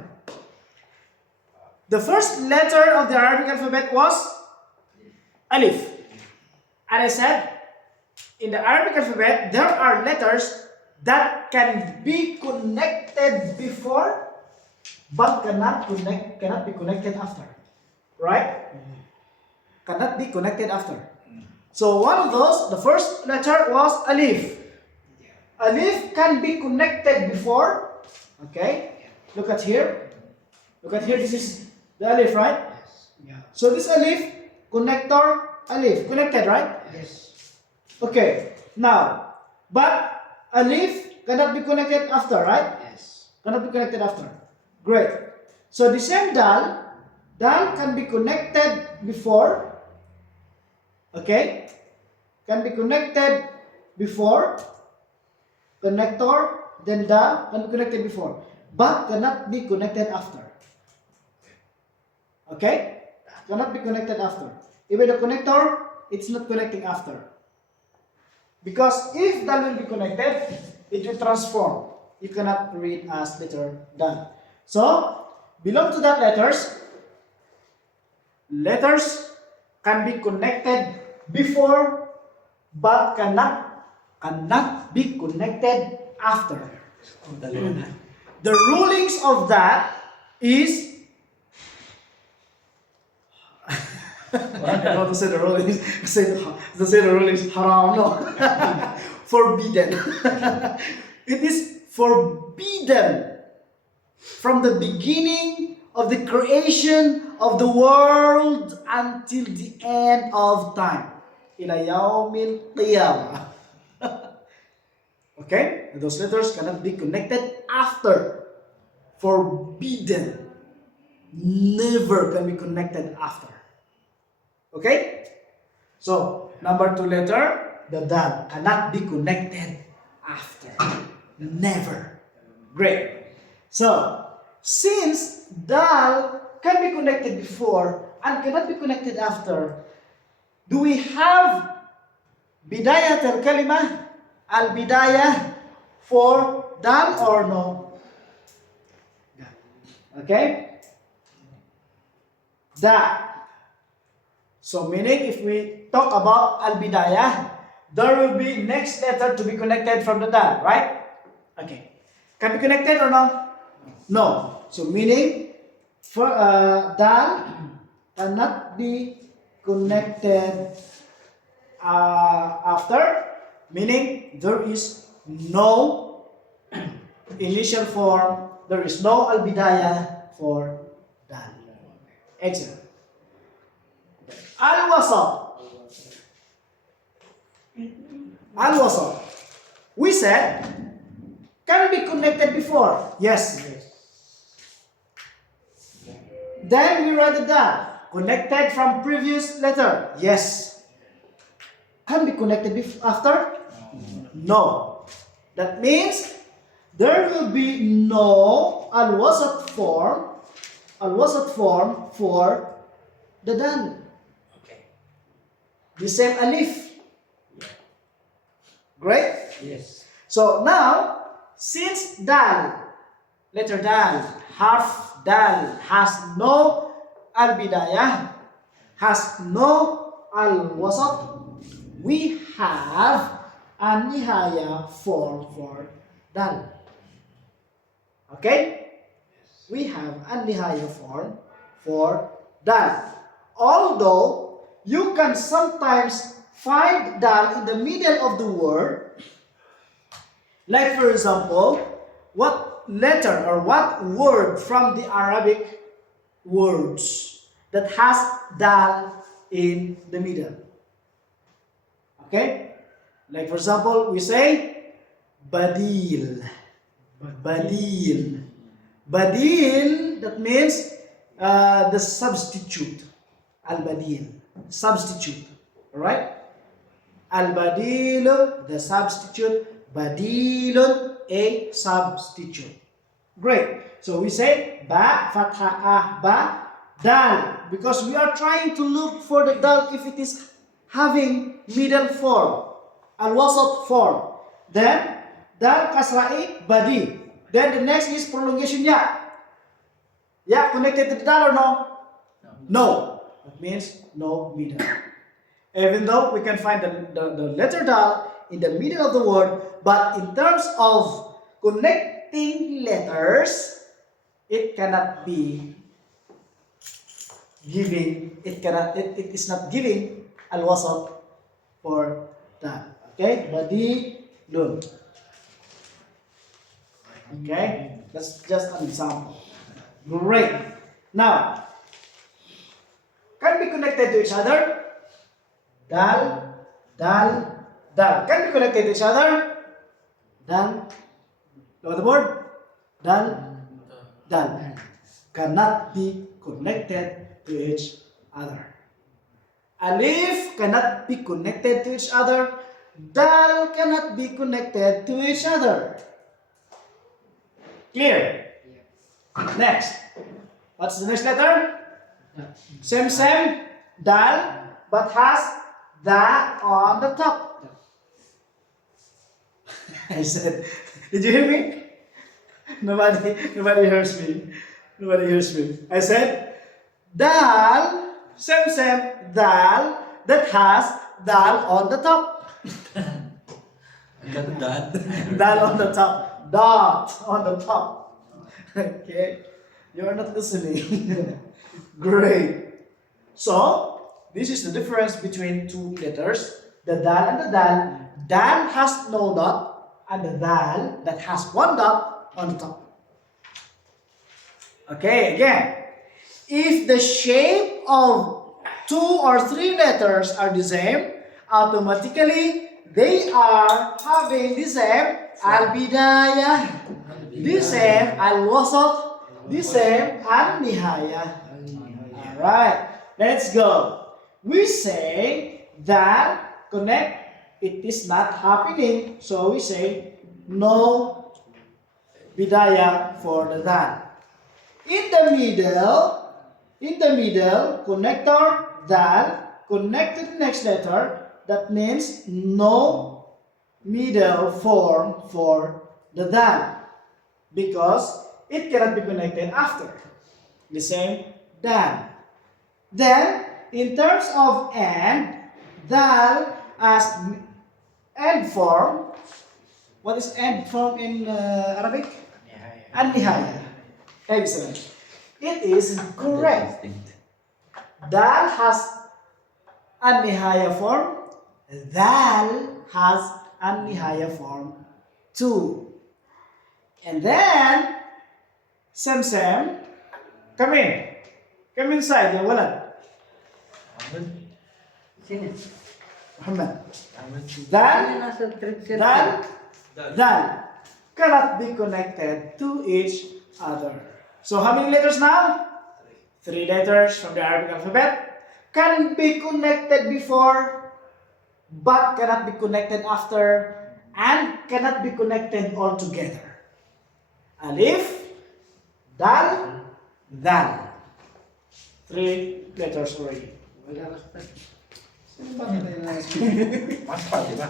the first letter of the Arabic alphabet was Alif. And I said, in the Arabic alphabet, there are letters that can be connected before, but cannot be connected after. Right? Cannot be connected after. So one of those, the first letter was Alif. Alif can be connected before. Okay? Look at here. Look at here. This is the Alif, right? Yeah. So this Alif, connector, Alif. Connected, right? Yes. Okay. Now, but Alif cannot be connected after, right? Yes. Cannot be connected after. Great. So the same Dal can be connected before. Okay? Can be connected before. Connector, then Dal can be connected before. But cannot be connected after. Okay? Cannot be connected after. Even the connector, it's not connecting after. Because if Dal will be connected, it will transform. You cannot read as letter Dal. So, belong to that letters. Letters can be connected before, but cannot be connected after. The rulings of that is I don't want to say the rulings. Say the rulings haram. No, forbidden. It is forbidden from the beginning of the creation of the world until the end of time. Ila yawmil qiyamah. Okay? Those letters cannot be connected after. Forbidden. Never can be connected after. Okay? So, number 2 letter, the Dal cannot be connected after. Never. Great. So, since Dal can be connected before and cannot be connected after, Do we have bidayat al-kalimah, al-bidayah for dal or no? Okay? Da. So meaning if we talk about al-bidayah, there will be next letter to be connected from the dal, right? Okay. Can be connected or no? No. So meaning for dal cannot be connected after, meaning there is no initial form, there is no al-bidayah for dal. Excellent. Al-wasat. Al-wasat. We said, can be connected before. Yes. Then we write it down. Connected from previous letter. Yes. Can be connected after? No. That means there will be no al-wasat form for the dal. Okay. The same alif. Great? Yes. So now, since dal, letter dal, harf dal has no al-bidayah, has no al-wasat, we have a nihaya form for dal. Okay? We have a nihaya form for dal. Although you can sometimes find dal in the middle of the word, like for example, what letter or what word from the Arabic words that has dal in the middle? Okay? Like for example, we say badil. Badil. Badil, that means the substitute. Al-badil. Substitute. Alright? Al-badil, the substitute. Badilun, a substitute. Great. So we say ba, fathah, ba, dal. Because we are trying to look for the dal if it is having middle form, al-wasat form. Then, dal kasra'i, badi. Then the next is prolongation ya. Ya connected to the dal or no? No. That means no middle. Even though we can find the letter dal in the middle of the word, but in terms of connecting letters, it cannot be giving, it is not giving al-wasat for that. Okay? Badi, lun. Okay? That's just an example. Great. Now, can be connected to each other. Dal, dal, dal. Can be connected to each other. Dal. Know the word? Dal, dal. Cannot be connected to each other. Alif cannot be connected to each other. Dal cannot be connected to each other. Clear? Next. What's the next letter? Same, dal, but has da on the top. I said, did you hear me? Nobody hears me. Nobody hears me. I said, dal, same, dal, that has dal on the top. Dad. Dal on the top. Dot on the top. Okay? You are not listening. Great. So, this is the difference between two letters. The dal and the dal. Dal has no dot, and the dal that has one dot on the top. Okay, again. If the shape of two or three letters are the same, automatically they are having the same al-bidayah, the same al-wasat, the same al-nihayah. Alright, let's go. We say that connect, it is not happening, so we say no bidayah for the dal. In the middle, connector dal, connect to the next letter, that means no middle form for the dal because it cannot be connected after. The same dal. Then, in terms of end, dal as end form. What is end form in Arabic? An-nihaya. Excellent. It is correct. Dal has an-nihaya form. Dal has an-nihaya form too. And then, same. Come in. Come inside, ya walad. Sini. Muhammad. Sini Dal, nasa trip center. dal cannot be connected to each other. So how many letters now? 3 letters from the Arabic alphabet can be connected before but cannot be connected after and cannot be connected all together. Alif, dal, dal. 3 letters already. Wala ka. Mantap, di ba?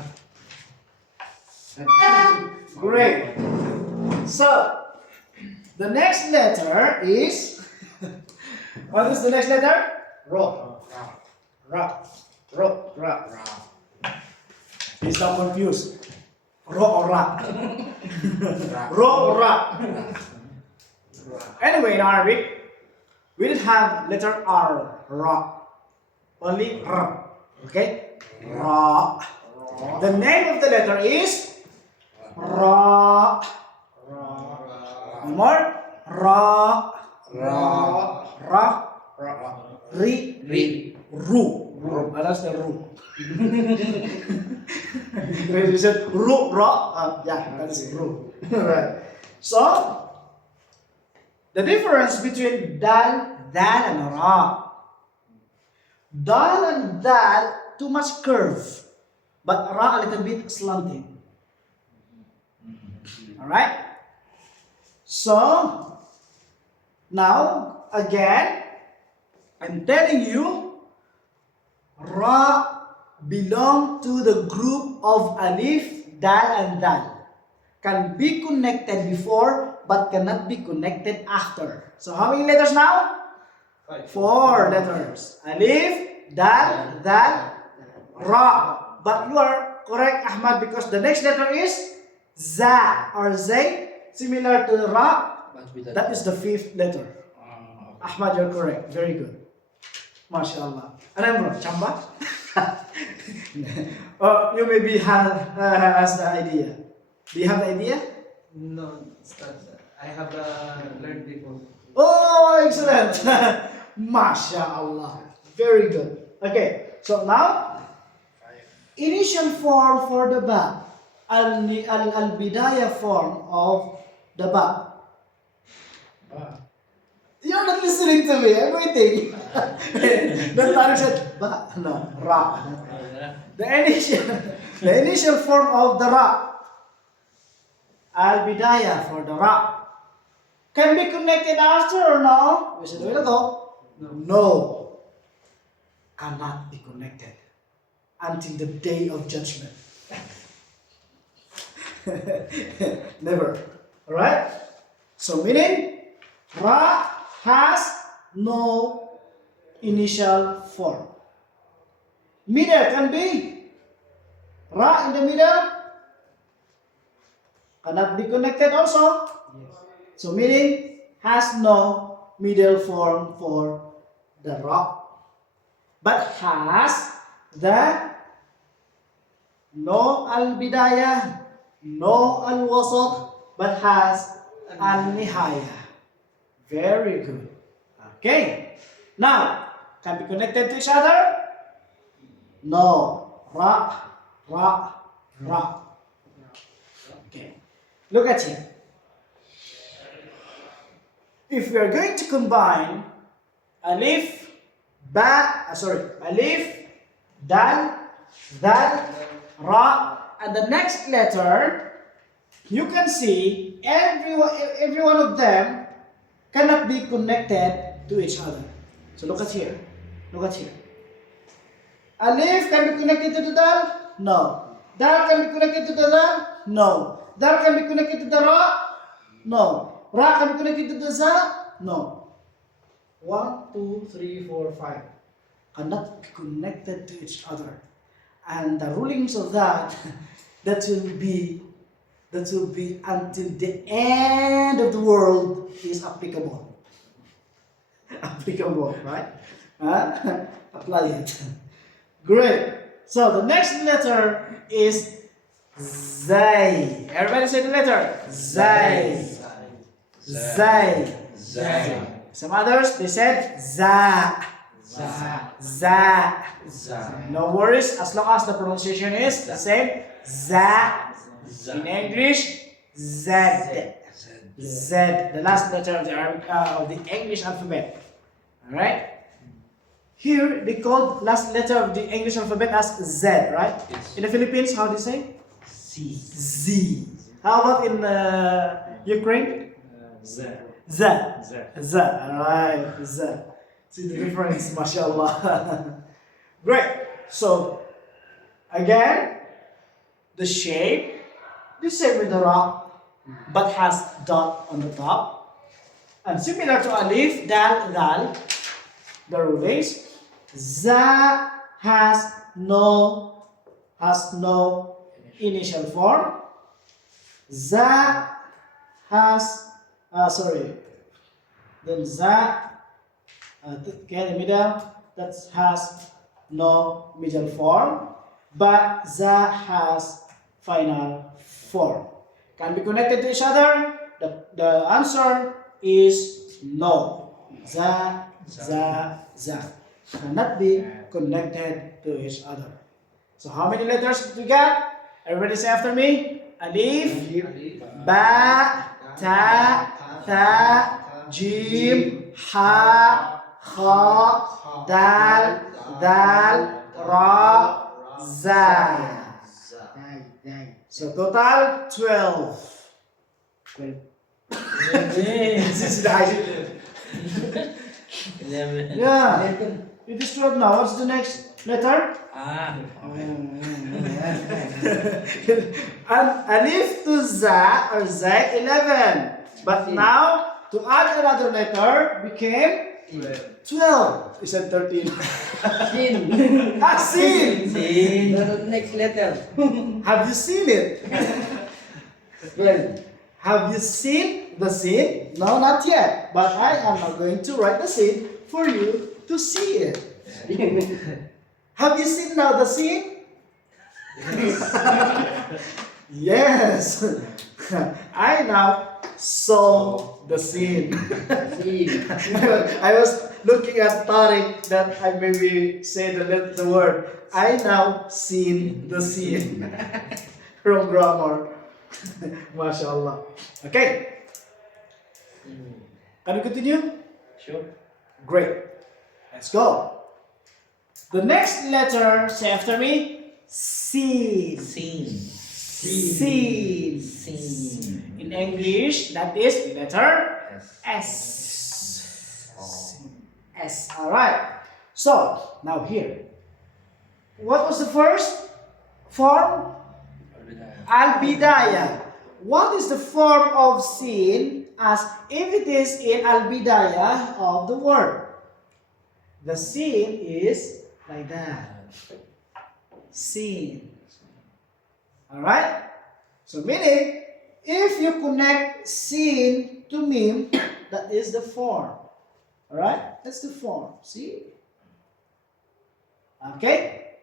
Great. So, the next letter is. What is the next letter? Ro. Ra. Ro. Ra. Please don't confuse. Ro or ra. Ro or ra. Anyway, in Arabic, we didn't have letter R. Ra. Only R. Okay? Ra. The name of the letter is Ra. One more. Ra. Ra. Ri. Ru. That's the Ru. When you said Ru, Ra, yeah, that's Ru. Right. So, the difference between Dal and Ra. Dal and Dal, too much curve, but Ra a little bit slanting. Alright? So, now, again, I'm telling you, Ra belong to the group of Alif, Dal, and Dal. Can be connected before, but cannot be connected after. So, how many letters now? 4 letters. Alif, Dal, Dal, Ra. But you are correct, Ahmad, because the next letter is Za or Zay, similar to the Ra. That is the 5th letter. Ahmad, you're correct. Very good. MashaAllah. And I'm bro, Chamba? You maybe has the idea. Do you have the idea? No, I have learned before. Oh, excellent. MashaAllah. Very good. Okay, so now, initial form for the ba. Al-bidayah form of the ba. You're not listening to me. I'm waiting. The Tariq said ba. No, ra. The initial form of the ra. Al-bidayah for the ra. Can be connected after or no? We said a while ago. No. Cannot be connected until the day of judgment. Never. Alright? So meaning Ra has no initial form. Middle can be. Ra in the middle cannot be connected also. So meaning has no middle form for the Ra. But has the no al-bidayah, no al-wasat, but has al-nihayah. Very good. Okay. Now, can be connected to each other? No. Ra, ra, ra. Okay. Look at here. If we are going to combine Alif, Alif, Dal, Dal, Ra, and the next letter, you can see every one of them cannot be connected to each other. So look at here. Look at here. Alif can be connected to the dal? No. Dal can be connected to the dal? No. Dal can be connected to the ra? No. Ra can be connected to the za? No. 1, 2, 3, 4, 5 cannot be connected to each other. And the rulings of that, that will be until the end of the world is applicable. Applicable, right? Apply it. Great. So the next letter is Zay. Everybody say the letter. Zay. Zay. Zay. Some others, they said Za. Za. Za. Za. No worries, as long as the pronunciation is the same. Za. In English, Z. Z. The last letter of the Arabic, of the English alphabet. All right. Here they called last letter of the English alphabet as Z, right? Yes. In the Philippines, how do you say? C. Z. How about in Ukraine? Z. Z. Z. Alright. Z. See the difference, mashallah. Great. So, again, the shape, the same with the rock, but has dot on the top. And similar to Alif, Dal, Dal, the rulings, Za has no initial form. Za has then Za okay, the middle that has no middle form, but Za has final form. Can be connected to each other? The answer is no. Za, Za, Za cannot be connected to each other. So how many letters did we got? Everybody say after me. Alif, Ba, Ta, Tha, Jim, Ha, Kha, Dal, Dal, Ra, Za. So total 12. This is the height. 11. Yeah. It is 12 now. What's the next letter? Ah. And Alif to Za or Za 11. But now to add another letter became 12. You said 13. Sin. Ah, Sin. Sin. The next letter. Have you seen it? 12. Have you seen the sin? No, not yet. But I am now going to write the sin for you to see it. Have you seen now the sin? Yes. I now saw the sin. Sin. I was looking at Tariq that I maybe say the word. I now seen the sin. Wrong grammar. MashaAllah. Okay. Can we continue? Sure. Great. Let's go. The next letter, say after me. Sin. Sin. Sin. Sin. In English, that is letter S. S. S. Alright. So, now here. What was the first form? Al-Bidayah. What is the form of sin as if it is in Al-Bidayah of the word? The sin is like that. Sin. Alright? So meaning, if you connect sin to mim, that is the form. Alright? That's the form. See? Okay?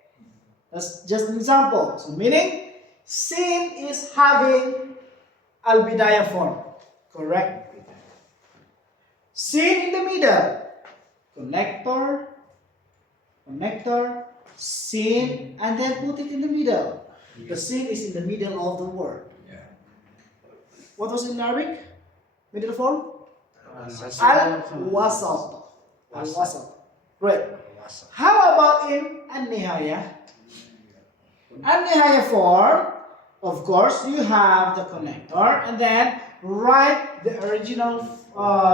That's just an example. So meaning, sin is having al-bidayah form. Correct? Sin in the middle. Connector, sin, and then put it in the middle. The sin is in the middle of the word. Yeah. What was in Arabic? Middle form? Al-wasat. Al-wasat. Al-wasat. Great. How about in an-nihayah? An-nihayah form, of course, you have the connector and then write the original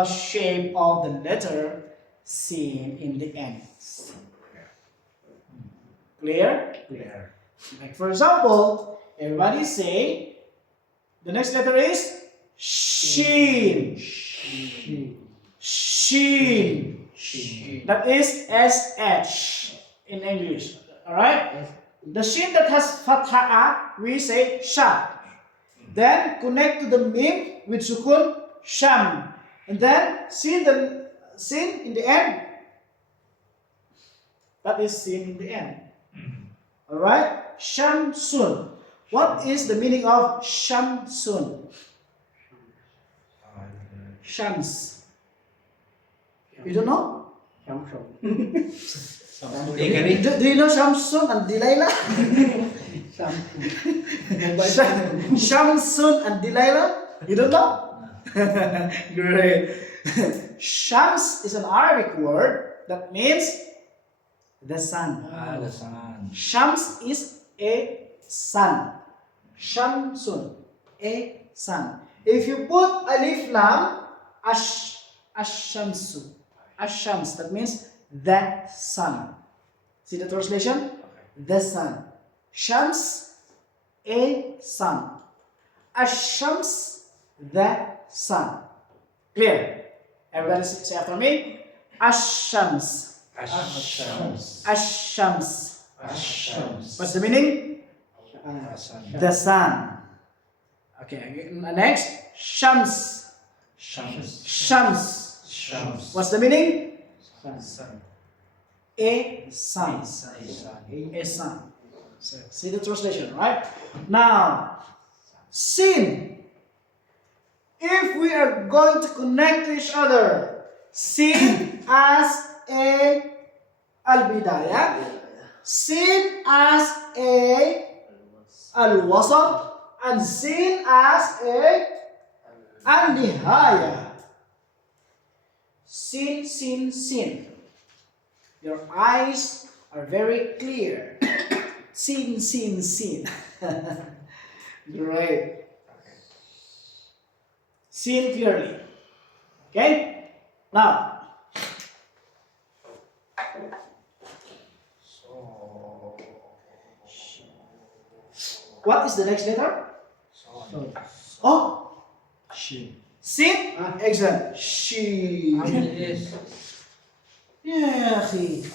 shape of the letter sin in the end. Clear? Clear. Like for example, everybody say the next letter is Shin. Shin. That is SH in English. Alright? The shin that has fatha, we say sha. Then connect to the mim with sukun sham. And then sin in the end. That is sin in the end. Alright? Shamsun. What is the meaning of Shamsun? Shams. You don't know? Bakery. Do you know Shamsun and Delilah? Shamsun and Delilah? You don't know? Great. Shams is an Arabic word that means the sun. The sun. Shams is a sun. Shamsun, a sun. If you put alif lam, ashamsu, ashams, that means the sun. See the translation? The sun. Shams, a sun. Ashams, the sun. Clear? Everybody say after me. Ashams. Ashams. Ashams. Ashams. What's the meaning? The sun. Okay, next. Shams. Shams. Shams. Shams. What's the meaning? Sun. A sun. Sun. A sun. See the translation, right? Now, sin. If we are going to connect to each other, sin as a al-bidayah, sin as a al-wasat, and sin as a al-nihaya. Sin, sin, sin. Your eyes are very clear. Sin, sin, sin. Great. Sin clearly. Okay? Now, what is the next letter? Oh, Shin. sin. Excellent. She. Yeah, akhi.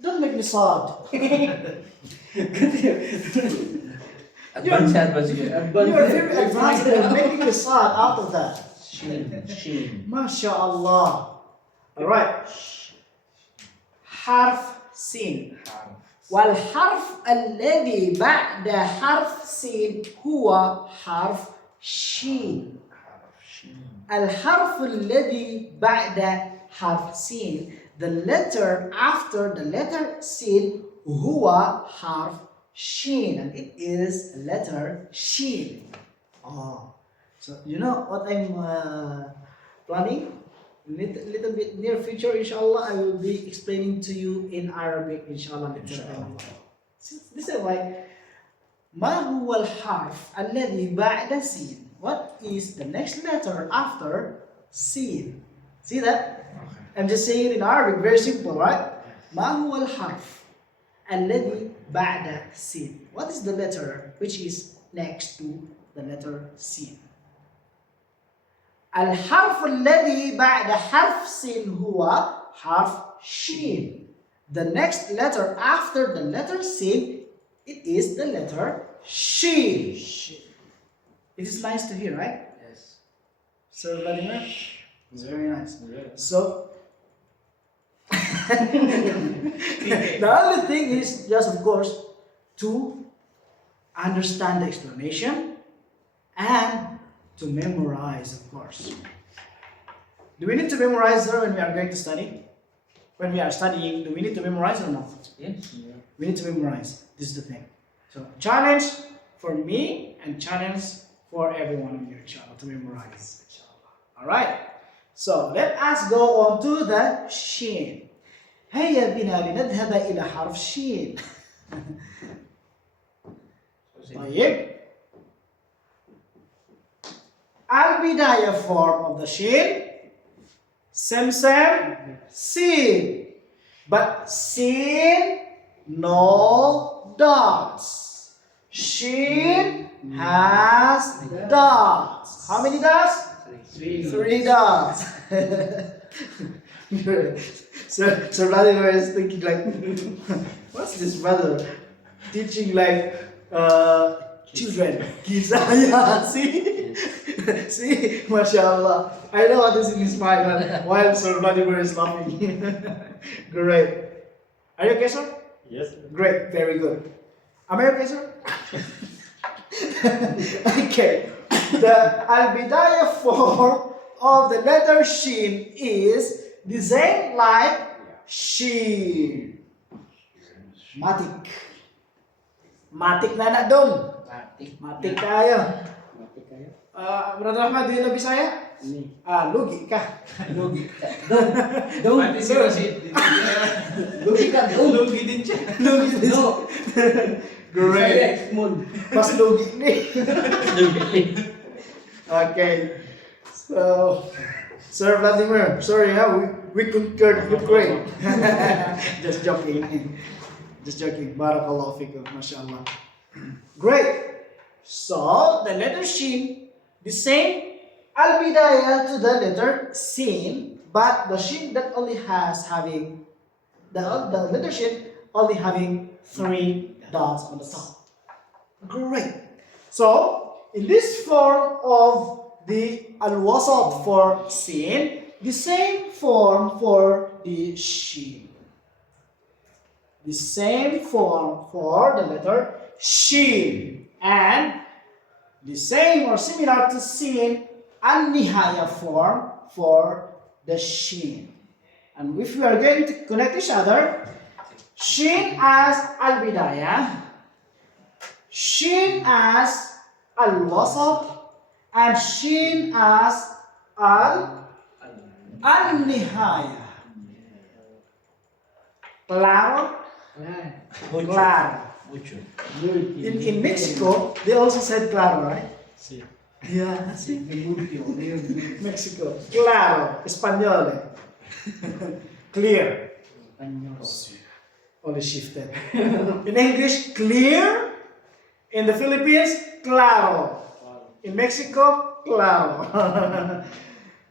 Don't make me sad. Advanced. You are very advanced in making me sad out of that. Shin. MashaAllah. Alright. حرف سين. والحرف الذي بعد حرف سين هو حرف شين. الحرف الذي بعد حرف سين. The letter after the letter sin هو حرف شين, and it is letter shin. Oh, so you know what I'm planning? Little bit near future, inshallah, I will be explaining to you in Arabic, inshallah. This is why. ما هو الحرف الذي بعد سين? What is the next letter after sin? See that? I'm just saying it in Arabic, very simple, right? ما هو الحرف الذي بعد سين? What is the letter which is next to the letter sin? الحرف الذي بعد حرف سين هو حرف شين. The next letter after the letter sin, it is the letter shin. It is nice to hear, right? Yes. So, Vladimir, it's very nice. So, the only thing is just, of course, to understand the explanation and to memorize, of course. Do we need to memorize, sir, when we are going to study? When we are studying, do we need to memorize or not? Yes. We need to memorize. This is the thing. So, challenge for me and challenge for everyone of you, inshallah, to memorize. Alright? So, let us go on to the shin. هيا بنا لنذهب إلى حرف شين. طيب. Al-bidayah form of the shin. Same, sin. But sin no dots. Shin has dots. How many dots? Three dots. So brother is thinking like, what's this brother teaching like children? Kids. Yeah, see, see, mashallah. I know what is in his mind while Sir Vladimir is laughing. Great. Are you okay, sir? Yes. Great, very good. Am I okay, sir? Okay. The al-bidayah form of the letter shin is the same like shin. Matik. Matik na anak dong. Matik. Matik tayo. Mati kayo. Brother Ahmad, do you know Bisaya? Ini. Lugi ka. Lugi ka. Dong. Mati si Rashid. Lugi ka. Dong. Lugi din siya. Lugi din. No. Great. Moon. Mas lugi ni. Okay. So, Sir Vladimir, sorry, we concurred Ukraine. Just joking. Just joking. Barakallahu fikum, mashallah. Great. So, the letter shin, the same al-bidayah to the letter sin, but the shin that only has having, the letter shin only having 3 dots on the top. Great. So, in this form of the al-wasat for sin, the same form for the shin. The same form for the letter shin. And the same or similar to sin, an-nihaya form for the shin. And if we are going to connect each other, shin as al-bidayah, shin as al-wasat, and shin as al-nihaya. Claro? Claro. Mucho. In Mexico, they also said claro, right? Sí. Yeah, see? Mexico. Claro. Español. Clear. Only shifted. In English, clear. In the Philippines, claro. In Mexico, claro.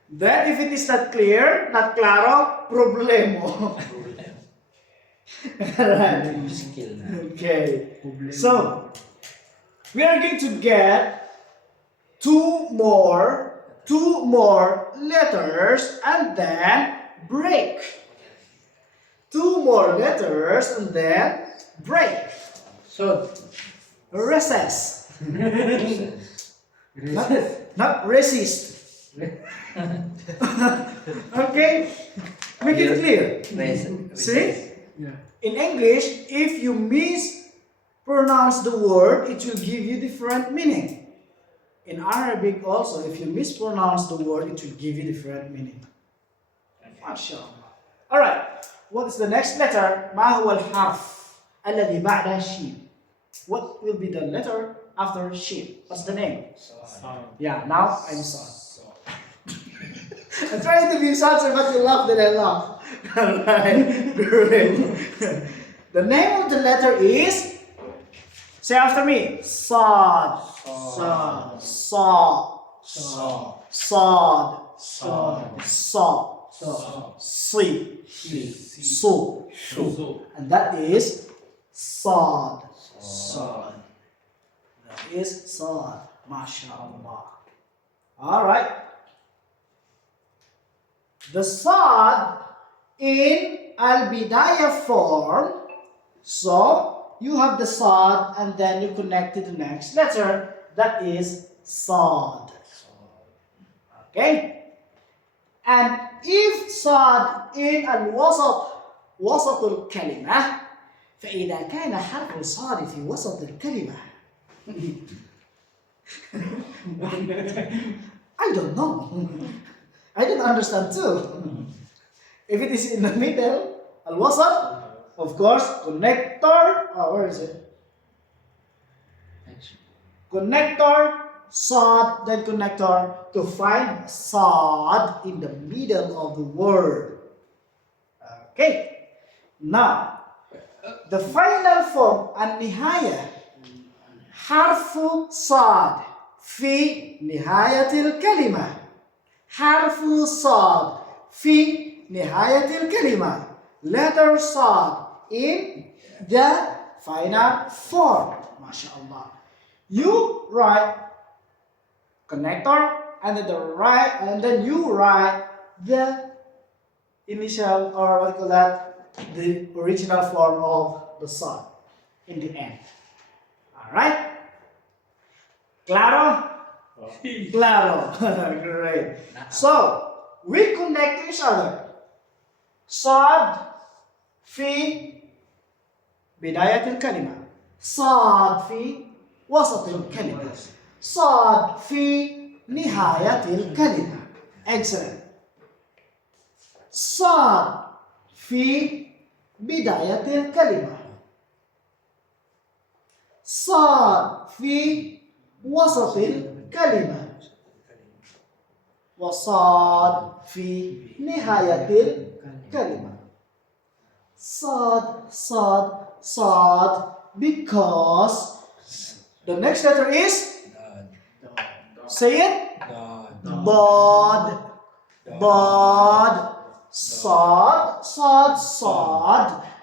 Then if it is not clear, not claro, problemo. Right. Skill na. Okay. So we are going to get two more letters and then break. 2 more letters and then break. So. Recess. Not resist. Okay? Make it clear. See? In English, if you mispronounce the word, it will give you different meaning. In Arabic also, if you mispronounce the word, it will give you different meaning. MashaAllah. Alright, what is the next letter? ما هو الحرف الذي بعد شين? What will be the letter after shin? What's the name? Yeah, now I'm sorry. I'm trying to be sad, but you laugh, then I laugh. Alright, great. The name of the letter is, say after me, Sad. Sad. Sad. Sad. Sad. Sad. Si. So. And that is Sad. Sad. That is Sad. MashaAllah. Alright. The Sad in al-bidayah form, so you have the Sad and then you connect to the next letter, that is Sad. Okay? And if Sad in al-wasat, وسط الكلمة, فإذا كان حرف الصاد في وسط الكلمة I don't know. I don't understand too. If it is in the middle, al-wasat, of course, connector, where is it? Connector, sad, then connector to find sad in the middle of the word. Okay. Now, The final form النهاية حرف صاد في نهاية الكلمة. حرف صاد في نهاية الكلمة. Letter صاد in the final form. MashaAllah. You write connector and then you write the initial, or what you call that, the original form of the song in the end. Alright? Claro? Claro. Great. So, we connect to each other. صاد في بداية الكلمة. صاد في وسط الكلمة. صاد في نهاية الكلمة. Excellent. صاد في بداية الكلمة. صاد في وسط الكلمة. وصاد في نهاية الكلمة. صاد because the next letter is, say it, Dhaad. Sad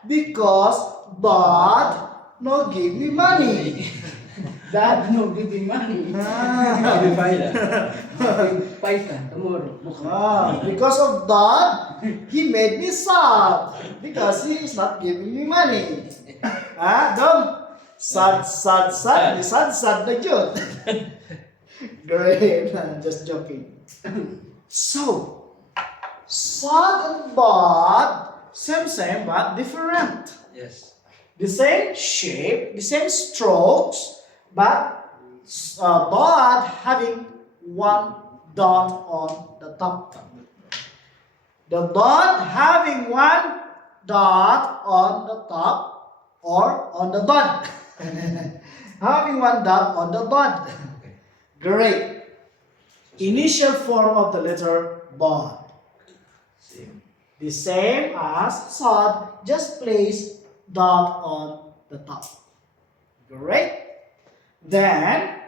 because Dhaad no give me money. Dad no giving money. Python tomorrow. Because of Dhaad, he made me sad because he is not giving me money. Don't sad na yun. Great. Just joking. So, sad and Dhaad, same but different. Yes. The same shape, the same strokes, but Dhaad having one dot on the top. The Dhaad having one dot on the top or on the dot. Having one dot on the dot. Great. Initial form of the letter Dhaad. The same as Sad, just place dot on the top. Great. Then,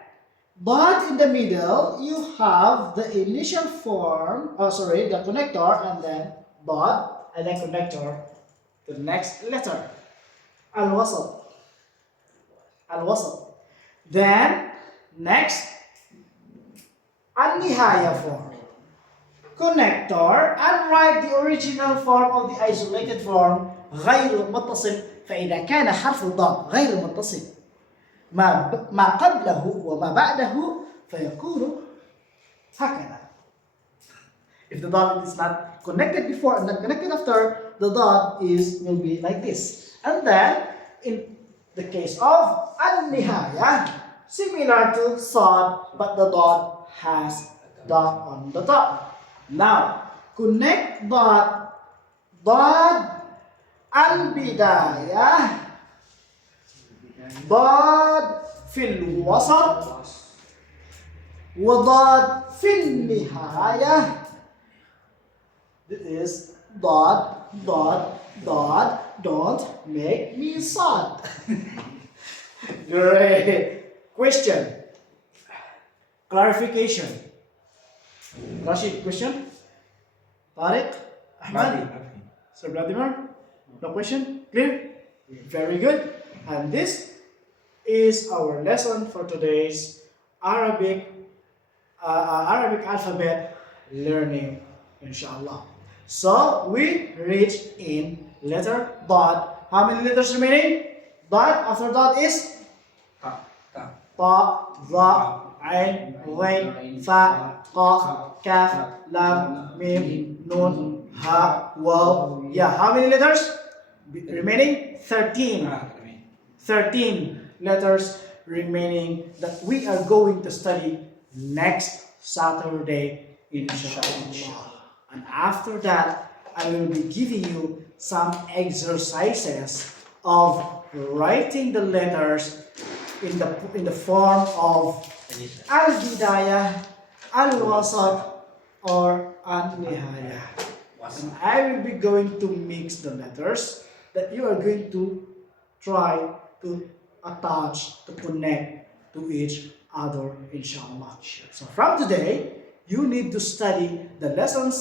but in the middle, you have the initial form, the connector, and then dot, and then connector, the next letter. Al-wasat. Then, next, An-nihaya form. Connector, and write the original form of the isolated form غير متصل. فإذا كان حرف الضاد غير متصل ما قبله وما بعده فيكون هكذا. If the dot is not connected before and not connected after, the dot will be like this. And then, in the case of An-nihaya, similar to Sad, but the dot has dot on the top. Now, connect Dhaad al-bidayah, Dhaad fil wasat, wa Dhaad fil nihaya. This is Dhaad, don't make me sad. Great. Question. Clarification. Rashid, question? Tariq? Ahmad? Sir Vladimir? No question? Clear? Very good. And this is our lesson for today's Arabic alphabet learning, inshallah. So we reach in letter Dhaad. How many letters remaining? Dhaad, after Dhaad is Ta, Dha, Ain, Ghain, Fa, Qaf, Kaf, Lam, Mim, Nun, Ha, Waw. Yeah, how many letters remaining? 13. 13 letters remaining that we are going to study next Saturday, inshallah. And after that, I will be giving you some exercises of writing the letters in the form of al-bidayah, al-wasat, or an-nihaya. And I will be going to mix the letters that you are going to try to attach, to connect to each other, inshallah. So from today, you need to study the lesson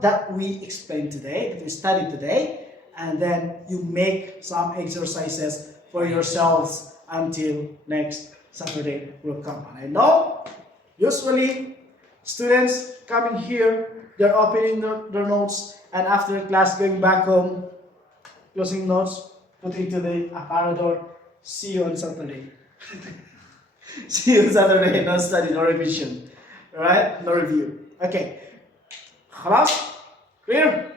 that we explained today, that we studied today, and then you make some exercises for yourselves until next Saturday will come. And I know, usually, students coming here, they're opening their notes, and after class going back home, closing notes, putting to the aparador. See you on Saturday. See you on Saturday. No study, no revision. Alright? No review. Okay. خلاص? Clear?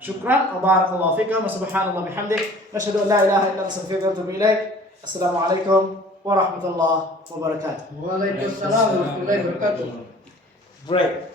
شكرا وبارك الله فيكم وسبحان الله بحمدك نشهد ان لا اله الا انت نستغفرك ونتوب اليك السلام عليكم ورحمه الله وبركاته. Waalaikumsalam warahmatullahi wabarakatuh. Great.